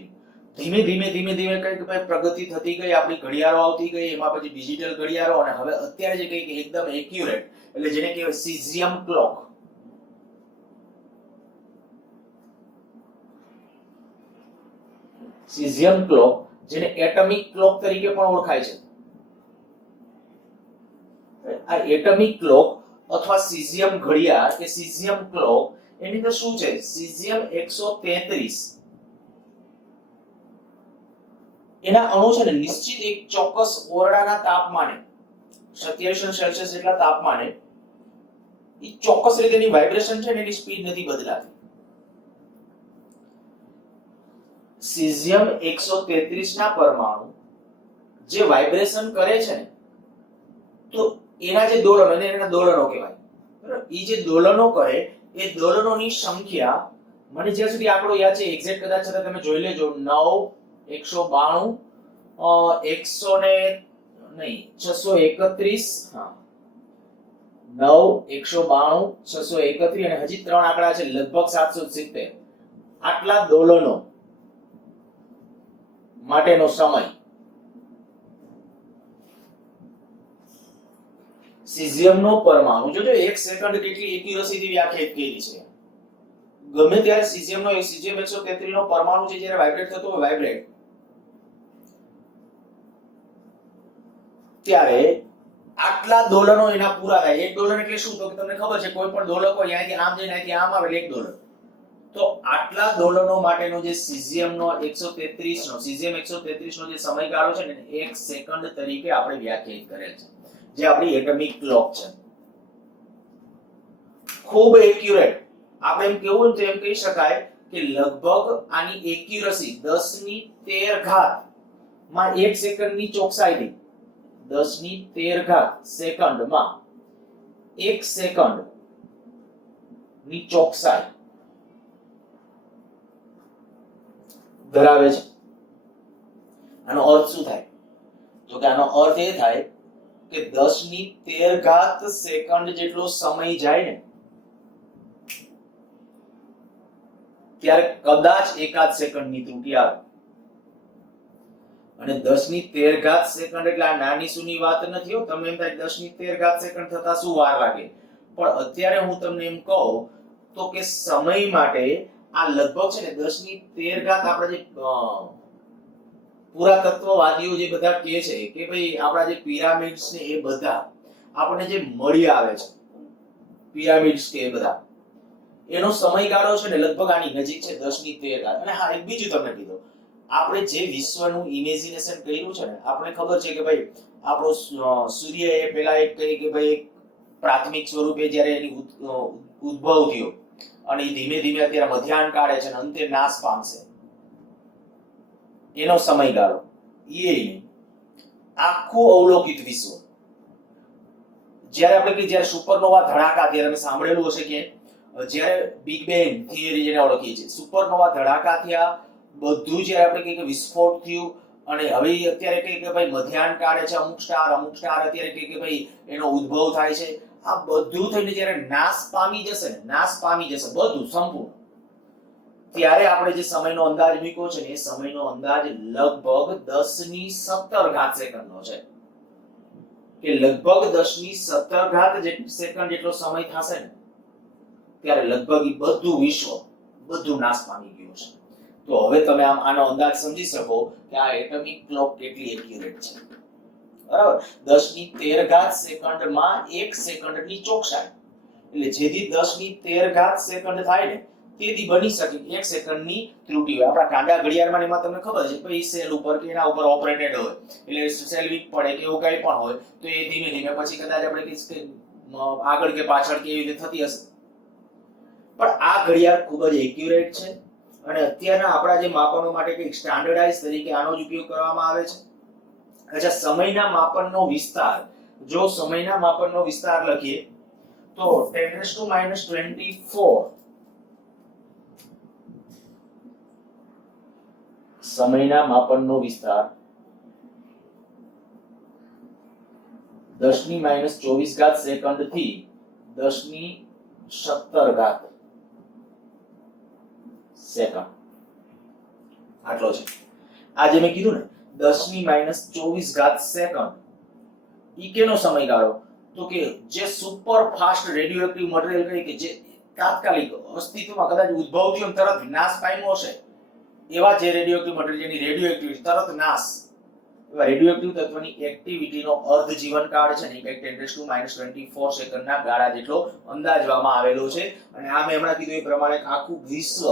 ટેકનિક ધીમે ધીમે કઈ ભાઈ પ્રગતિ થતી ગઈ આપણી ઘડિયાળો આવતી ગઈ એમાં પછી ડિજિટલ ઘડિયાળો અને હવે અત્યારે જે કઈ એકદમ એક્યુરેટ એટલે જેને કહેવાય સીઝિયમ ક્લોક જેને એટમિક ક્લોક તરીકે પણ ઓળખાય છે આ એટમિક ક્લોક અથવા સીઝિયમ ઘડિયાળ કે સીઝિયમ ક્લોક એની અંદર શું છે સીઝિયમ 133 એના અણુ છે ને નિશ્ચિત એક ચોક્કસ ઓરડાના તાપમાને 27 સેલ્સિયસ જેટલા તાપમાને એ ચોક્કસ રીતે એની વાઇબ્રેશન છે ને એની સ્પીડ નથી બદલાતી. સીઝિયમ 133 ના પરમાણુ જે વાઇબ્રેશન કરે છે ને તો એના જે દોલનો એના દોલનો કહેવાય. બરાબર, એ જે દોલનો કરે એ દોલનોની સંખ્યા મને જ્યાં સુધી આંકડો યાદ છે એક્ઝેક્ટ કદાચ તમે જોઈ લેજો 9 192 100 ને નહીં 631 હા 9 192 631 અને હજી ત્રણ આંકડા છે લગભગ 770 આટલા દોલનો માટેનો સમય સીઝિયમનો પરમાણુ જોજો 1 સેકન્ડ કેટલી એક્યુરસીથી વ્યાખ્યાયિત કરી છે. ગમે ત્યારે સીઝિયમ 133 નો પરમાણુ છે જ્યારે વાઇબ્રેટ થતો હોય વાઇબ્રેટ ત્યારે આટલા દોલનો એના પૂરા થાય. એક દોલન એટલે શું તો કે તમને ખબર છે કોઈ પણ દોલક હોય અહીંયાથી આમ જઈને અહીંયાથી આમ આવે એક દોલન. તો આટલા દોલનો માટેનો જે સીઝિયમનો 133 નો સીઝિયમ 133 નો જે સમયગાળો છે ને 1 સેકન્ડ તરીકે આપણે વ્યાખ્યાયિત કરેલ છે જે આપણી એટમિક ક્લોક છે. ખૂબ એક્યુરેટ આપણે એમ કેવું તો એમ કહી શકાય કે લગભગ આની એક્યુરસી 10 ની 13 ઘાત માં 1 સેકન્ડની ચોકસાઈથી 10 ની 13 ઘાત સેકન્ડમાં 1 સેકન્ડ ની ચોકસાઈ ધરાવે છે. આનો અર્થ શું થાય તો કે આનો અર્થ એ થાય કે 10 ની 13 ઘાત સેકન્ડ જેટલો સમય જાય ને ત્યારે કદાચ એકાદ સેકન્ડની ત્રુટિ આવે. અને 10 ની 13 ઘાત સેકન્ડ એટલે આ નાની સુની વાત નથી હો. તમને એમ થાય 10 ની 13 ઘાત સેકન્ડ થતા શું વાર લાગે, પણ અત્યારે હું તમને એમ કહું તો કે સમય માટે આ લગભગ છે ને 10 ની 13 ઘાત આપણે જે પુરાતત્વવાદીઓ જે બધા કહે છે કે ભાઈ આપણા જે પિરામિડ્સ ને એ બધા આપણને જે મળી આવે છે પિરામિડ્સ કે એ બધા એનો સમયગાળો છે ને લગભગ આની નજીક છે 10 ની 13 ઘાત. અને હા એક બીજું તમને કીધું આપણે જે વિશ્વનું ઇમેજિનેશન કર્યું છે ને આપણે ખબર છે કે ભાઈ આપણો સૂર્ય એ પેલા એક કહી કે ભાઈ પ્રાથમિક સ્વરૂપે જ્યારે એની ઉદ્ભવ થયો અને ધીમે ધીમે અત્યારે મધ્યાહન કાળે છે અને અંતે નાશ પામશે એનો સમયગાળો એ આખું અવલોકિત વિશ્વ જ્યારે આપણે કે જ્યારે સુપરનોવા ધડાકા ત્યારે તમે સાંભળેલું હશે કે જ્યારે બિગ બેંગ થિયરી જેને ઓળખીએ છીએ સુપરનોવા ધડાકા થયા બધું જ્યારે આપણે કહીએ કે વિસ્ફોટ થયું અને હવે અત્યારે કહીએ કે ભાઈ મધ્યાહન કાળે છે અમુક સ્ટાર અત્યારે કહીએ કે ભાઈ એનો ઉદ્ભવ થાય છે. આ બધું થઈને જ્યારે નાશ પામી જશે બધું સંપૂર્ણ ત્યારે આપણે જે સમયનો અંદાજ મૂક્યો છે ને એ સમયનો અંદાજ લગભગ 10 ની 17 ઘાત સેકન્ડનો છે કે લગભગ 10 ની 17 ઘાત સેકન્ડ જેટલો સમય થશે ને ત્યારે લગભગ બધું વિશ્વ બધું નાશ પામી ગયું છે. તો હવે તમે આનો અંદાજ સમજી શકો કે આ એટમિક ક્લોક કેટલી એક્યુરેટ છે. બરાબર, 10 ની 13 ઘાત સેકન્ડમાં 1 સેકન્ડની ચોકસાઈ એટલે જેથી 10 ની 13 ઘાત સેકન્ડ થાય ને તેથી બની શકે 1 સેકન્ડની ત્રુટિ હોય. આપણા કાંડા ઘડિયાળમાં એમાં તમને ખબર છે કે સેલ ઉપર કે એના ઉપર ઓપરેટેડ હોય એટલે સેલ વીક પડે કે એવું કંઈ પણ હોય તો એ ધીમે ધીમે પછી કદાચ આપણે કે આગળ કે પાછળ કે એવી રીતે થતી હશે. પણ આ ઘડિયાળ ખૂબ જ એક્યુરેટ છે અને અત્યારના આપણા જે માપનો માટે કંઈક સ્ટાન્ડર્ડાઇઝ તરીકે આનો જ ઉપયોગ કરવામાં આવે છે. અચ્છા, સમયના માપનનો વિસ્તાર, જો સમયના માપનનો વિસ્તાર લખીએ તો 10⁻²4 સમયના માપનનો વિસ્તાર 10 ની -24 ઘાત સેકન્ડ થી 10 ની 17 ઘાત સેકન્ડ આટલો છે. આ જે મેં કીધું ને 10 ની -24 ઘાત સેકન્ડ ઈ કેનો સમયગાળો તો કે જે સુપર ફાસ્ટ રેડિયોએક્ટિવ મટીરીયલ કહે કે જે તાત્કાલિક અસ્તિત્વમાં કદાચ ઉદ્ભવ થયો તરત નાશ પામ્યો હશે એવા જે રેડિયોએક્ટિવ મટીરીયલ જેની રેડિયોએક્ટિવિટી તરત નાશ રેડિયો એક્ટિવ તત્વની એક્ટિવિટીનો અર્ધ જીવનકાળ છે ને ઇમ્પેક્ટ 10⁻24 સેકન્ડના ગાળા જેટલો અંદાજવામાં આવેલો છે અને આ મેં હમણાં કીધું એ પ્રમાણે આખું વિશ્વ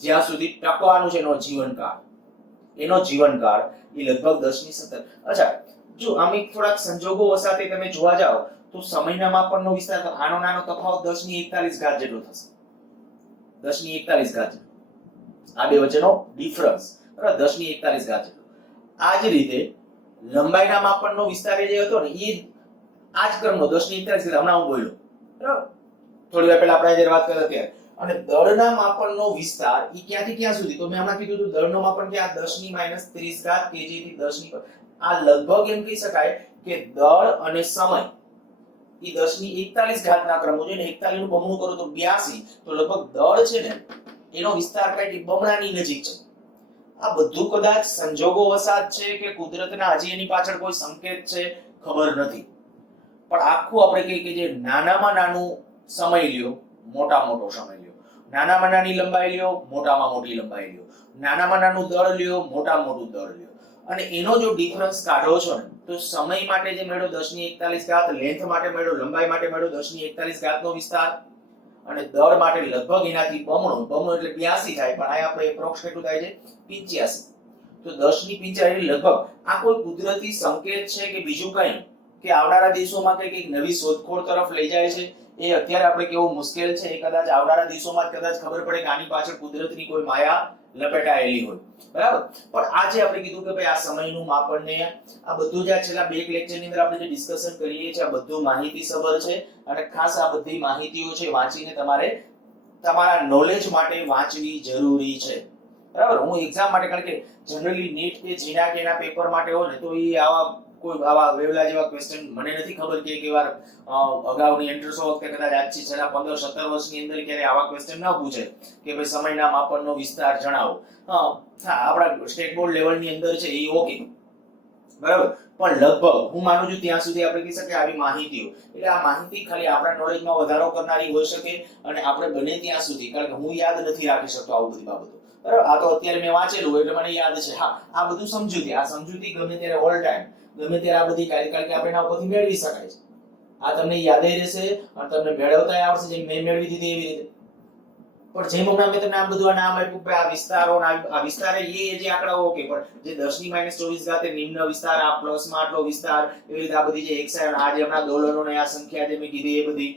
જ્યાં સુધી ટકવાનું છે એનો જીવનકાળ એ લગભગ 10⁻17. અચ્છા, જો આમ એક થોડાક સંજોગો વસાતે તમે જોવા જાઓ તો સમયના માપનનો વિસ્તાર તો આનો નાનો તફાવત 10⁻41 જેટલો થશે. 10⁻41 જેટલો આ બે વચ્ચેનો ડિફરન્સ, બરાબર, 10⁻41 જેટલો. આ જ રીતે લંબાઈના માપનનો વિસ્તાર જે હતો ને એ આ જ ક્રમનો 10⁻41 હમણાં હું બોલ્યો, બરાબર, થોડી વાર પહેલા આપણે જ્યારે વાત કરતા ત્યારે. અને દળના માપનનો વિસ્તાર એ ક્યાંથી ક્યાં સુધી, તો મેં હમણાં કીધું હતું દળનો માપન કે આ 10⁻30 kg થી 10 આ લગભગ એમ કહી શકાય કે દળ અને સમય એ 10⁻41 ના ક્રમો છે ને 41 નું બમણું કરો તો 82, તો લગભગ દળ છે ને એનો વિસ્તાર કઈ બમણાની નજીક છે. આ બધું કદાચ સંજોગો વસાત છે કે કુદરતના હજી એની પાછળ કોઈ સંકેત છે ખબર નથી, પણ આખું આપણે કહીએ કે જે નાનામાં નાનું સમય લ્યો મોટો સમય લ્યો, નાનામાં નાની લંબાઈ લ્યો મોટામાં મોટી લંબાઈ લ્યો, નાનામાં નાનું દળ લ્યો મોટામાં મોટું દળ લ્યો અને એનો જો ડિફરન્સ કાઢો છો ને તો સમય માટે જે મેળો 10⁻41, લેન્થ માટે મેળો, લંબાઈ માટે મેળો 10⁻41 નો વિસ્તાર અને દળ માટે લગભગ એનાથી બમણો એટલે 82 થાય, પણ આ આપણે એપ્રોક્સ કેટલું થાય છે 85. તો 10⁻85 લગભગ આ કોઈ કુદરતી સંકેત છે કે બીજું કંઈ કે આવનારા દિવસોમાં કંઈક નવી શોધખોળ તરફ લઈ જાય છે એ અત્યારે આપણે કેવું મુશ્કેલ છે. એ કદાચ આવનારા દિવસોમાં કદાચ ખબર પડે કે આની પાછળ કુદરતની કોઈ માયા લપેટાયેલી હોય, બરાબર. પણ આજે આપણે કીધું કે ભાઈ આ સમયનું માપન ને આ બધું જ છેલ્લા બે લેક્ચરની અંદર આપણે જે ડિસ્કશન કરીએ છીએ આ બધું માહિતી સભર છે અને ખાસ આ બધી માહિતીઓ છે વાંચીને તમારે તમારા નોલેજ માટે વાંચવી જરૂરી છે, બરાબર. હું એક્ઝામ માટે, કારણ કે જનરલી નીટ કે જીના કે એના પેપર માટે હોય ને તો એ આવા વેવલા જેવા ક્વેશ્ચન મને નથી ખબર કે એકવાર અગાઉની એન્ટ્રન્સ વખતે કદાચ આજથી છેલ્લા 15-17 વર્ષની અંદર ક્યારે આવા ક્વેશ્ચન ન પૂછે કે ભાઈ સમયના માપનનો વિસ્તાર જણાવો. આપણા સ્ટેટ બોર્ડ લેવલની અંદર છે એ ઓકે, બરાબર, પણ લગભગ હું માનું છું ત્યાં સુધી આપણે કહી શકીએ આવી માહિતીઓ, એટલે આ માહિતી ખાલી આપણા નોલેજમાં વધારો કરનારી હોઈ શકે અને આપણે બને ત્યાં સુધી, કારણ કે હું યાદ નથી રાખી શકતો આવું બધી બાબતો, બરાબર. આ તો અત્યારે મેં વાંચેલું એટલે મને યાદ છે. હા, આ બધું સમજૂતી ગમે ત્યારે ઓલ ટાઈમ ગમે ત્યારે આ બધી કારણ કે આપણે એના ઉપરથી મેળવી શકાય છે. આ તમને યાદ રહેશે અને તમને મેળવતા આવડશે, જેમ મેં મેળવી દીધી એવી રીતે. પણ જેમ હમણાં મેં તમને આ બધું આ નામ આપ્યું કે આ વિસ્તારો આ વિસ્તાર એ જે આંકડાઓ ઓકે, પણ જે 10⁻24 નિમ્ન વિસ્તાર, આ પ્લસમાં આટલો વિસ્તાર, એવી રીતે આ બધી જે એક્સાઇડ આ જે હમણાં ડોલરોને આ સંખ્યા જે મેં કીધી એ બધી,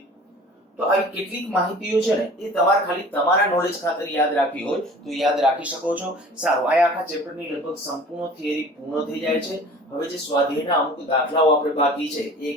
તો આવી કેટલીક માહિતીઓ છે ને એ તમારે ખાલી તમારા નોલેજ ખાતર યાદ રાખવી હોય તો યાદ રાખી શકો છો. સારું, આ આખા ચેપ્ટરની લગભગ સંપૂર્ણ થિયરી પૂર્ણ થઈ જાય છે. હવે જે સ્વાધ્યાયના અમુક દાખલાઓ આપણે બાકી છે એ